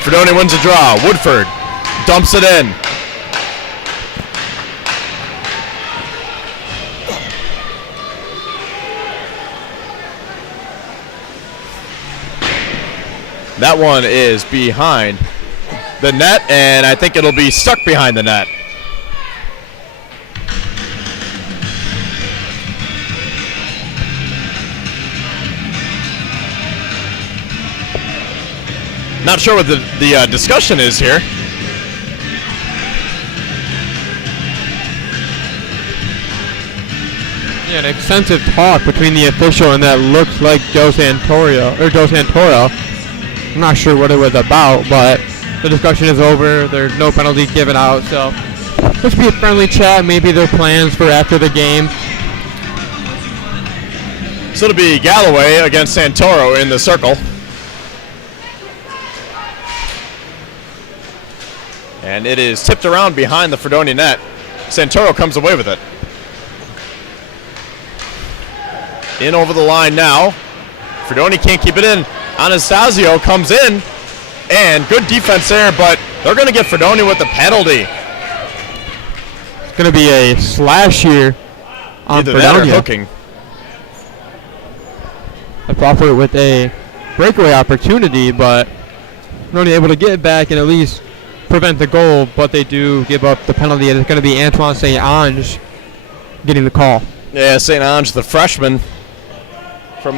Fredonia wins a draw. Woodford dumps it in. That one is behind the net, and I think it'll be stuck behind the net. Not sure what the discussion is here. Yeah, an extensive talk between the official and that looks like Joe Santoro. I'm not sure what it was about, but the discussion is over. There's no penalties given out, so this will be a friendly chat. Maybe their plans for after the game. So it'll be Galloway against Santoro in the circle. And it is tipped around behind the Fredonia net. Santoro comes away with it. In over the line now. Fredonia can't keep it in. Anastasio comes in. And good defense there, but they're going to get Fredonia with the penalty. It's going to be a slash here on Either that or Fredonia. hooking. Brockport with a breakaway opportunity, but Fredonia able to get it back and at least prevent the goal, but they do give up the penalty. It's going to be Antoine St. Ange getting the call. Yeah, St. Ange, the freshman from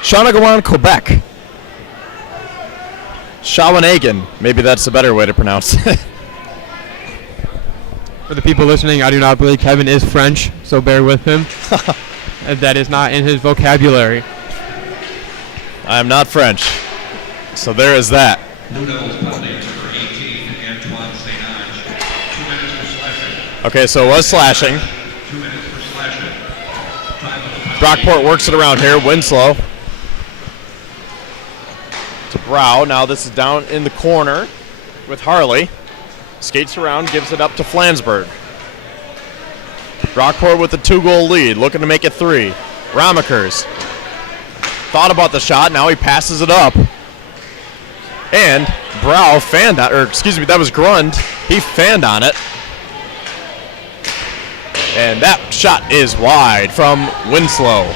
Shawinigan, Quebec. Shawinigan. Maybe that's a better way to pronounce it. For the people listening, I do not believe Kevin is French, so bear with him. That is not in his vocabulary. I am not French, so there is that. Blue Devils penalty number 18, Antoine St. Ange. 2 minutes for slashing. Okay, so it was slashing. 2 minutes for slashing. Brockport works it around here. Winslow to Brow. Now this is down in the corner with Harley. Skates around, gives it up to Flansburgh. Brockport with the 2-goal lead, looking to make it 3. Ramakers thought about the shot. Now he passes it up. And Brow fanned on, or excuse me, that was Grund. He fanned on it. And that shot is wide from Winslow.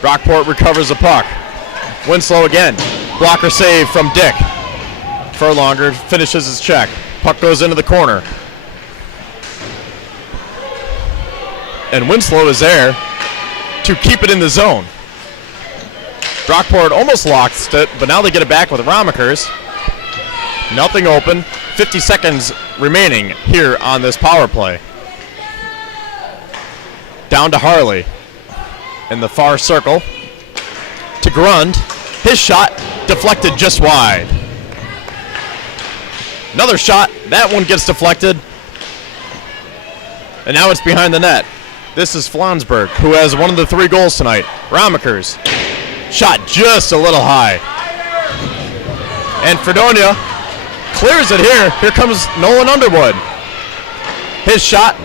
Brockport recovers the puck. Winslow again. Blocker save from Dick. Furlonger finishes his check. Puck goes into the corner. And Winslow is there to keep it in the zone. Brockport almost lost it, but now they get it back with Ramakers. Nothing open. 50 seconds remaining here on this power play. Down to Harley in the far circle. To Grund. His shot deflected just wide. Another shot. That one gets deflected. And now it's behind the net. This is Flansburgh, who has one of the 3 goals tonight. Ramakers. Shot just a little high. And Fredonia clears it here. Here comes Nolan Underwood. His shot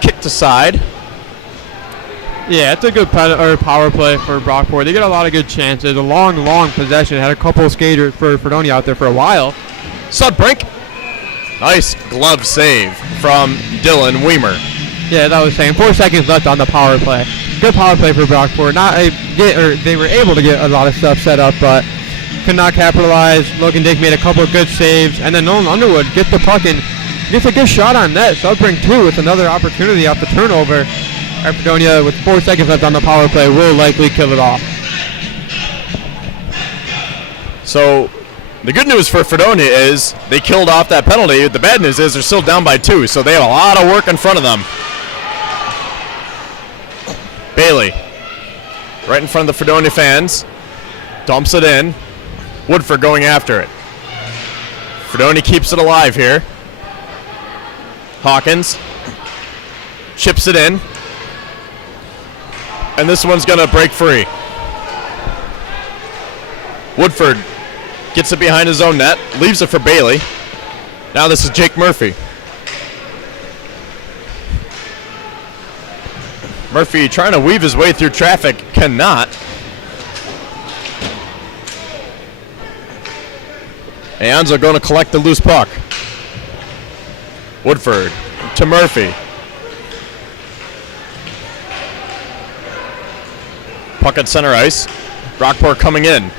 kicked aside. Yeah, it's a good power play for Brockport. They get a lot of good chances. A long possession. Had a couple of skaters for Fredonia out there for a while. Sudbrink. Nice glove save from Dylan Weimer. Yeah, that was saying 4 seconds left on the power play. Good power play for Brockport. They were able to get a lot of stuff set up, but could not capitalize. Logan Dick made a couple of good saves, and then Nolan Underwood gets the puck and gets a good shot on net. Sudbrink too with another opportunity off the turnover. Fredonia with 4 seconds left on the power play will likely kill it off. So the good news for Fredonia is they killed off that penalty. The bad news is they're still down by 2, so they have a lot of work in front of them. Bailey, right in front of the Fredonia fans, dumps it in. Woodford going after it. Fredonia keeps it alive here. Hawkins chips it in. And this one's going to break free. Woodford gets it behind his own net, leaves it for Bailey. Now this is Jake Murphy. Murphy trying to weave his way through traffic, cannot. Anza going to collect the loose puck. Woodford to Murphy. Puck at center ice. Brockport coming in.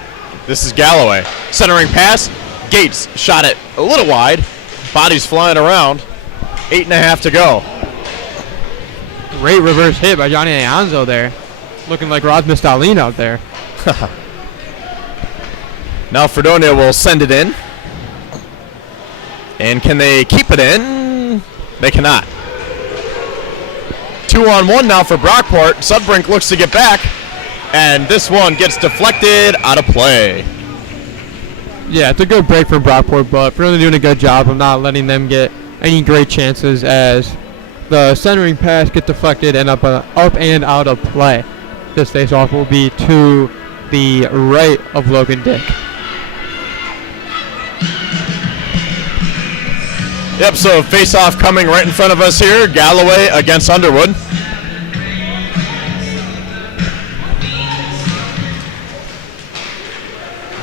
This is Galloway. Centering pass. Gates shot it a little wide. Bodies flying around. 8.5 to go. Great reverse hit by Johnny Alonso there. Looking like Rasmus Dahlin out there. Now Fredonia will send it in. And can they keep it in? They cannot. 2-on-1 now for Brockport. Sudbrink looks to get back. And this one gets deflected out of play. Yeah, it's a good break from Brockport, but Fredonia doing a good job of not letting them get any great chances as the centering pass gets deflected and up and out of play. This face-off will be to the right of Logan Dick. Yep, so face-off coming right in front of us here. Galloway against Underwood.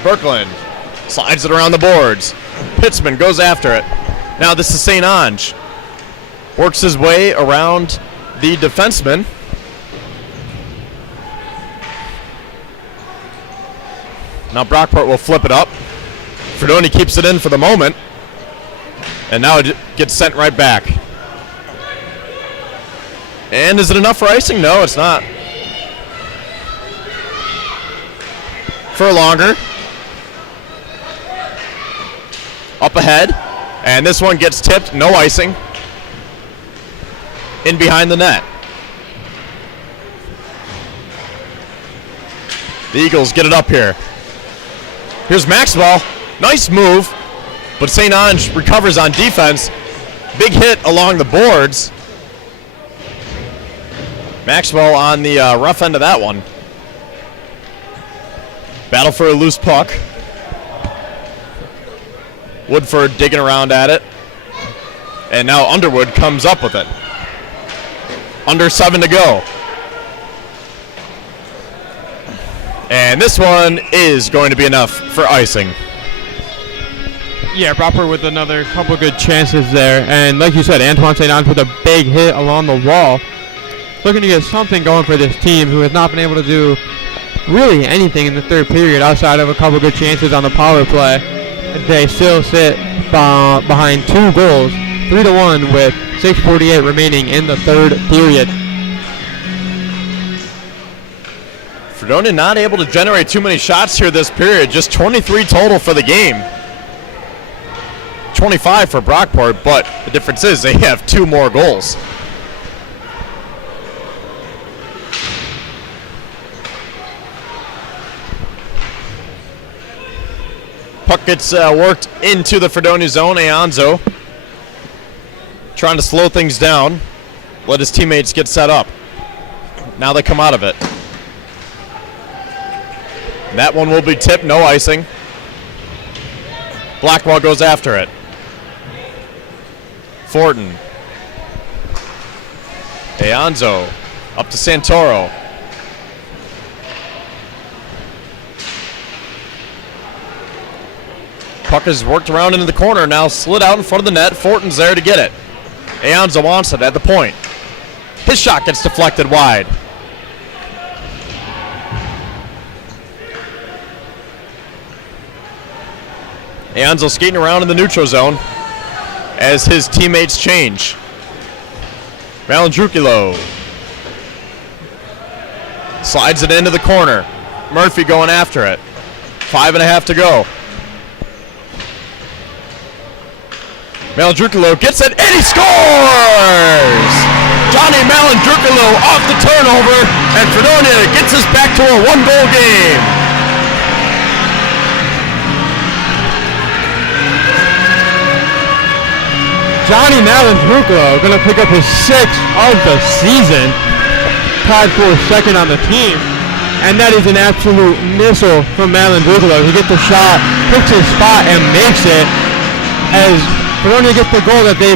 Berkland slides it around the boards. Pitzman goes after it. Now this is St. Ange. Works his way around the defenseman. Now Brockport will flip it up. Fredonia keeps it in for the moment. And now it gets sent right back. And is it enough for icing? No, it's not. Furlonger. Up ahead. And this one gets tipped. No icing. In behind the net. The Eagles get it up here. Here's Maxwell. Nice move. But St. Ange recovers on defense. Big hit along the boards. Maxwell on the rough end of that one. Battle for a loose puck. Woodford digging around at it. And now Underwood comes up with it. Under 7 to go. And this one is going to be enough for icing. Yeah, Brockport with another couple good chances there. And like you said, Antoine St. Ange with a big hit along the wall. Looking to get something going for this team who has not been able to do really anything in the third period outside of a couple good chances on the power play. They still sit behind 2 goals, 3-1 with 6:48 remaining in the third period. Fredonia not able to generate too many shots here this period. Just 23 total for the game. 25 for Brockport, but the difference is they have 2 more goals. Puck gets worked into the Fredonia zone. Aonzo trying to slow things down, let his teammates get set up. Now they come out of it. That one will be tipped, no icing. Blackwell goes after it. Fortin. Aonzo up to Santoro. Puck is worked around into the corner, now slid out in front of the net. Fortin's there to get it. Aonzo wants it at the point. His shot gets deflected wide. Aonzo skating around in the neutral zone as his teammates change. Malandrukilo slides it into the corner. Murphy going after it. 5.5 to go. Malandrukilo gets it, and he scores! Johnny Malandrukilo off the turnover, and Fredonia gets us back to a 1-goal game. Johnny Malandrukilo going to pick up his 6th of the season. Tied for second on the team. And that is an absolute missile from Malandrukilo. He gets the shot, picks his spot, and makes it. As Fredonia gets the goal that they've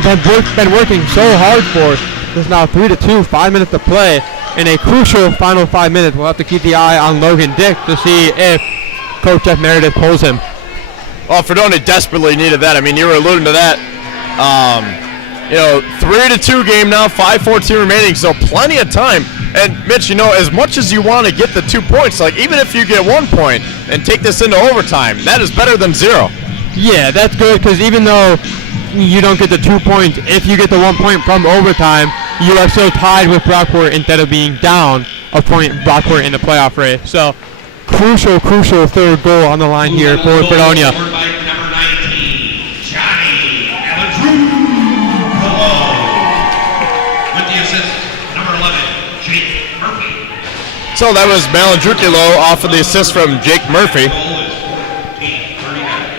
been working so hard for. It's now 3-2, 5 minutes to play. In a crucial final 5 minutes, we'll have to keep the eye on Logan Dick to see if Coach Jeff Meredith pulls him. Well, Fredonia desperately needed that. I mean, you were alluding to that. 3-2 game now, 5:14 remaining, so plenty of time. And Mitch, as much as you want to get the 2 points, like even if you get 1 point and take this into overtime, that is better than 0. Yeah, that's good because even though you don't get the 2 points, if you get the 1 point from overtime, you are still tied with Brockport instead of being down a point Brockport in the playoff race. So crucial third goal on the line here for Fredonia. Scored by number 19, Johnny with the assist, number 11, Jake Murphy. So that was Malandrucchio off of the assist from Jake Murphy. Goal is 8:39.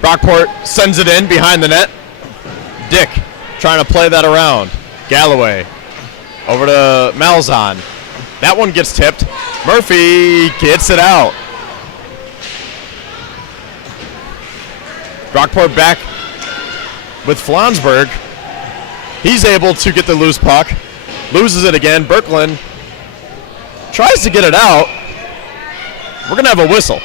Brockport sends it in behind the net. Dick trying to play that around. Galloway over to Malzahn. That one gets tipped. Murphy gets it out. Brockport back with Flansburgh. He's able to get the loose puck. Loses it again. Birkeland tries to get it out. We're going to have a whistle.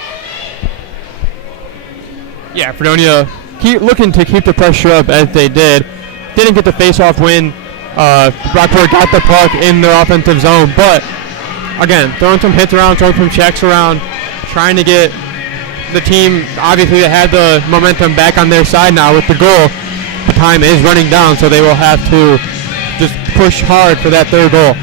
Yeah, Fredonia looking to keep the pressure up as they did. Didn't get the face-off win. Brockport got the puck in their offensive zone, but again, throwing some hits around, throwing some checks around, trying to get the team, obviously they have the momentum back on their side now with the goal. The time is running down, so they will have to just push hard for that third goal.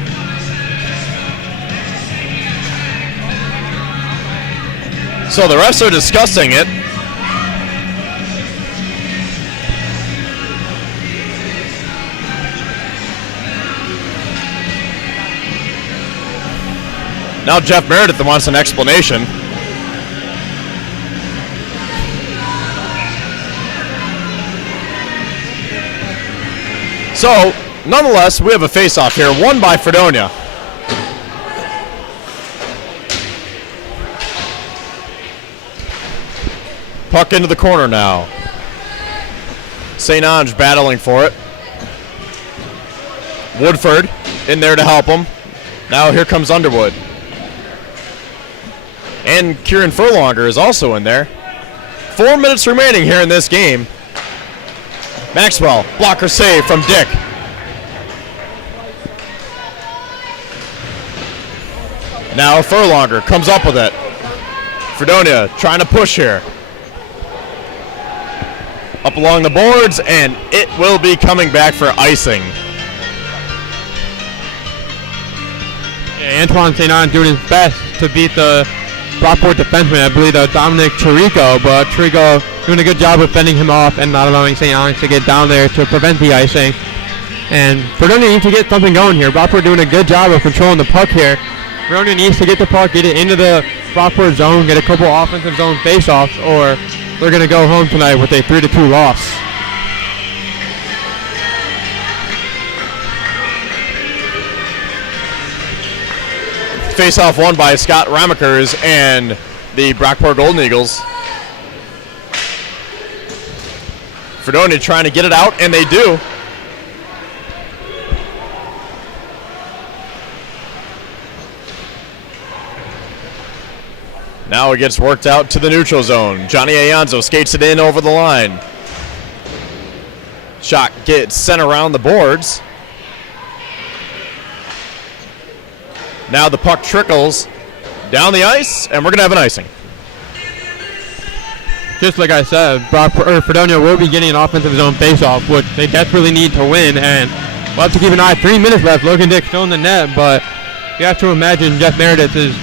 So the refs are discussing it. Now Jeff Meredith wants an explanation. So, nonetheless, we have a face-off here, won by Fredonia. Puck into the corner now. St. Ange battling for it. Woodford in there to help him. Now here comes Underwood. And Kieran Furlonger is also in there. 4 minutes remaining here in this game. Maxwell, blocker save from Dick. Now Furlonger comes up with it. Fredonia trying to push here. Up along the boards, and it will be coming back for icing. Yeah, Antoine St. Ange doing his best to beat the Brockport defenseman, I believe Dominic Chirico, but Chirico doing a good job of fending him off and not allowing St. Ange to get down there to prevent the icing. And Fredonia needs to get something going here. Brockport doing a good job of controlling the puck here. Fredonia needs to get the puck, get it into the Brockport zone, get a couple offensive zone face-offs, or they're going to go home tonight with a 3-2 loss. Face-off won by Scott Ramakers and the Brockport Golden Eagles. Fredonia trying to get it out, and they do. Now it gets worked out to the neutral zone. Johnny Ayanzo skates it in over the line. Shot gets sent around the boards. Now the puck trickles down the ice, and we're going to have an icing. Just like I said, Fredonia will be getting an offensive zone face-off, which they desperately need to win, and we'll have to keep an eye. 3 minutes left. Logan Dick still in the net, but you have to imagine Jeff Meredith is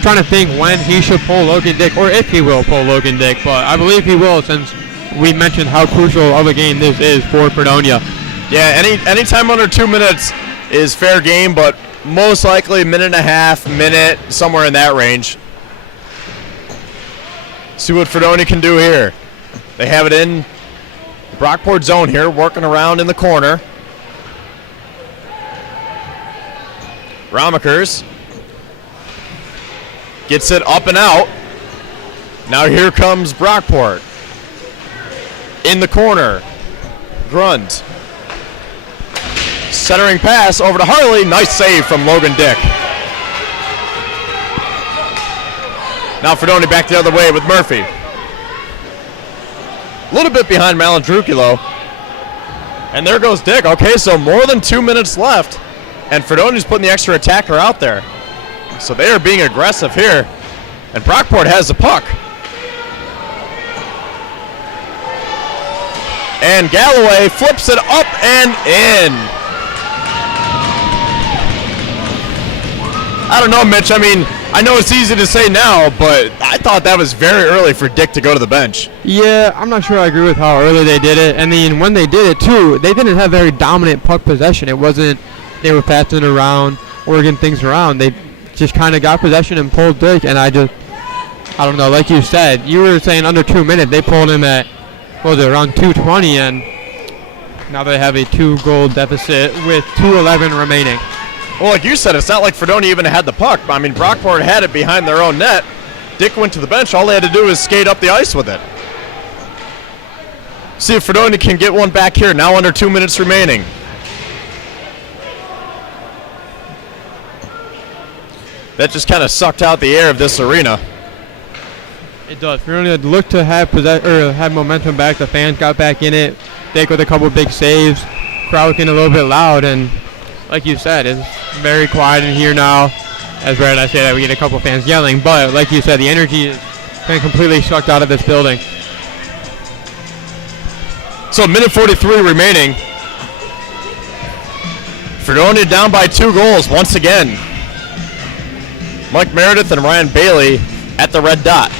trying to think when he should pull Logan Dick, or if he will pull Logan Dick, but I believe he will, since we mentioned how crucial of a game this is for Fredonia. Yeah, any time under 2 minutes is fair game, but most likely minute and a half, minute, somewhere in that range. See what Fredonia can do here. They have it in the Brockport zone here, working around in the corner. Ramakers gets it up and out. Now here comes Brockport. In the corner. Grund. Centering pass over to Harley. Nice save from Logan Dick. Now Fredonia back the other way with Murphy. A little bit behind Malandrucchio. And there goes Dick. Okay, so more than 2 minutes left, and Fredonia's putting the extra attacker out there. So they are being aggressive here, and Brockport has the puck. And Galloway flips it up and in. I don't know, Mitch. I mean, I know it's easy to say now, but I thought that was very early for Dick to go to the bench. Yeah, I'm not sure I agree with how early they did it. I mean, when they did it, too, they didn't have very dominant puck possession. It wasn't they were passing it around or getting things around. They just kind of got possession and pulled Dick, and I don't know, like you said, you were saying under 2 minutes, they pulled him at, what was it, around 2:20, and now they have a 2-goal deficit with 2:11 remaining. Well, like you said, it's not like Fredonia even had the puck. I mean, Brockport had it behind their own net. Dick went to the bench. All they had to do was skate up the ice with it. See if Fredonia can get one back here. Now under 2 minutes remaining. That just kind of sucked out the air of this arena. It does. Fredonia looked to have have momentum back. The fans got back in it. Dick with a couple big saves. Crowd getting a little bit loud, and like you said, it's very quiet in here now. As Brad and I say that we get a couple fans yelling, but like you said, the energy is been completely sucked out of this building. So minute 43 remaining. Fredonia down by 2 goals once again. Mike Meredith and Ryan Bailey at the red dot.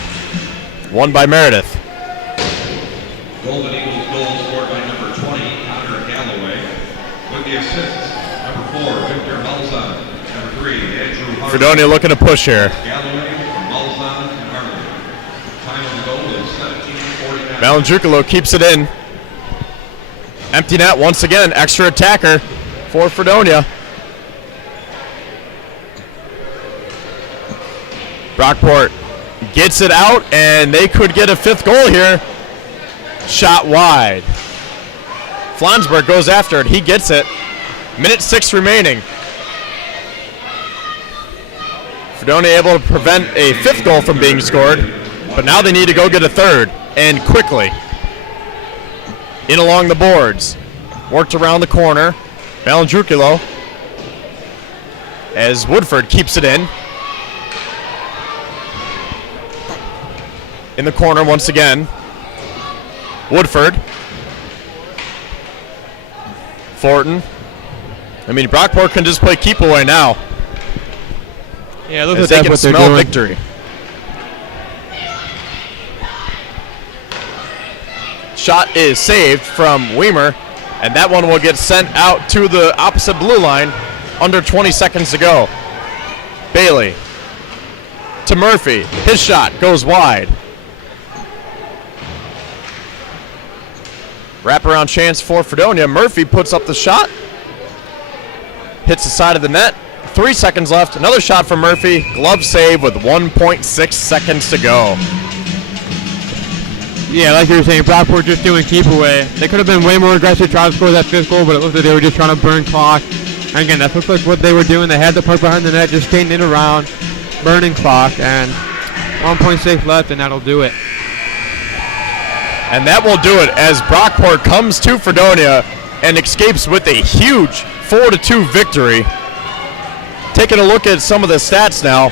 Won by Meredith. Golden Eagles goal scored by number 20, Connor Galloway. With the assists, number 4, Victor Malzahn. Number 3, Andrew Harvey. Fredonia looking to push here. Galloway, Malzahn, and Harvey. Time of the goal is 17:49. Malandrukalo keeps it in. Empty net once again. Extra attacker for Fredonia. Brockport gets it out, and they could get a 5th goal here. Shot wide. Flonsburg goes after it. He gets it. Minute 6 remaining. Fredonia able to prevent a 5th goal from being scored, but now they need to go get a 3rd, and quickly. In along the boards. Worked around the corner. Malandrukalo as Woodford keeps it in. In the corner once again. Woodford. Fortin. I mean, Brockport can just play keep away now. Yeah, look as at they that, can what they're smell doing. victory. Shot is saved from Weimer, and that one will get sent out to the opposite blue line under 20 seconds to go. Bailey to Murphy. His shot goes wide. Wraparound chance for Fredonia. Murphy puts up the shot. Hits the side of the net. 3 seconds left. Another shot from Murphy. Glove save with 1.6 seconds to go. Yeah, like you were saying, Brockport just doing keep away. They could have been way more aggressive trying to score that 5th goal, but it looked like they were just trying to burn clock. And again, that looks like what they were doing. They had the puck behind the net, just skating it around, burning clock, and 1.6 left, and that'll do it. And that will do it as Brockport comes to Fredonia and escapes with a huge 4-2 victory. Taking a look at some of the stats now.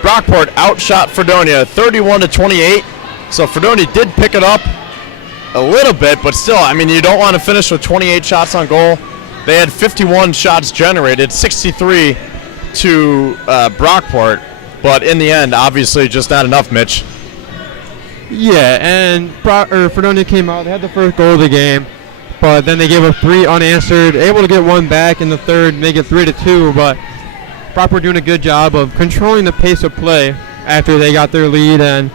Brockport outshot Fredonia 31-28. So Fredonia did pick it up a little bit, but still, I mean, you don't want to finish with 28 shots on goal. They had 51 shots generated, 63 to Brockport, but in the end, obviously just not enough, Mitch. Yeah, and Fredonia came out. They had the 1st goal of the game, but then they gave up 3 unanswered, able to get 1 back in the 3rd, make it 3-2, but Brockport doing a good job of controlling the pace of play after they got their lead, and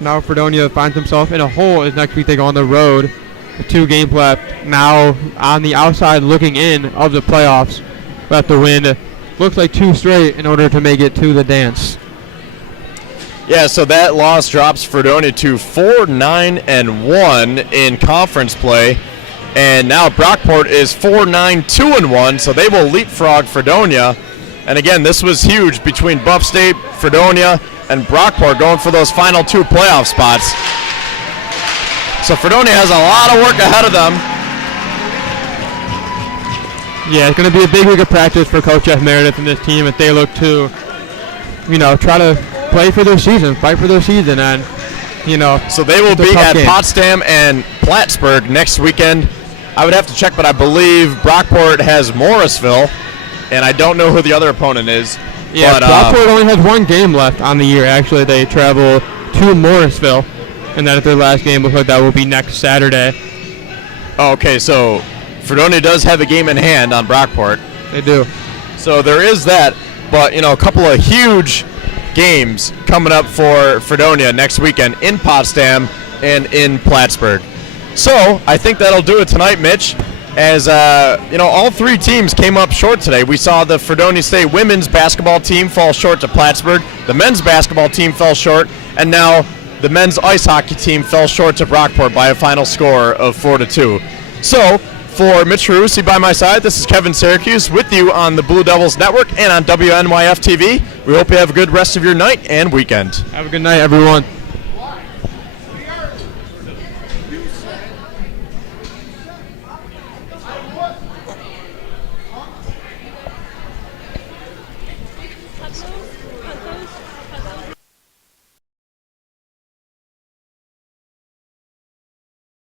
now Fredonia finds himself in a hole as next week they go on the road with 2 games left. Now on the outside looking in of the playoffs. Left to win. Looks like 2 straight in order to make it to the dance. Yeah, so that loss drops Fredonia to 4-9-1 in conference play. And now Brockport is 4-9-2-1, so they will leapfrog Fredonia. And again, this was huge between Buff State, Fredonia, and Brockport going for those final 2 playoff spots. So Fredonia has a lot of work ahead of them. Yeah, it's going to be a big week of practice for Coach Jeff Meredith and this team if they look to, try to play for their season, fight for their season, and, So they will it's a be tough at game. Potsdam and Plattsburgh next weekend. I would have to check, but I believe Brockport has Morrisville, and I don't know who the other opponent is. Yeah, but, Brockport only has one game left on the year. Actually, they travel to Morrisville, and then at their last game, looks like that will be next Saturday. Okay, so Fredonia does have a game in hand on Brockport. They do. So there is that, but a couple of huge games coming up for Fredonia next weekend in Potsdam and in Plattsburgh. So I think that'll do it tonight, Mitch. As all three teams came up short today. We saw the Fredonia State women's basketball team fall short to Plattsburgh. The men's basketball team fell short, and now the men's ice hockey team fell short to Brockport by a final score of 4-2. So, for Mitch Ferrucci by my side, this is Kevin Syracuse with you on the Blue Devils Network and on WNYF TV. We hope you have a good rest of your night and weekend. Have a good night, everyone.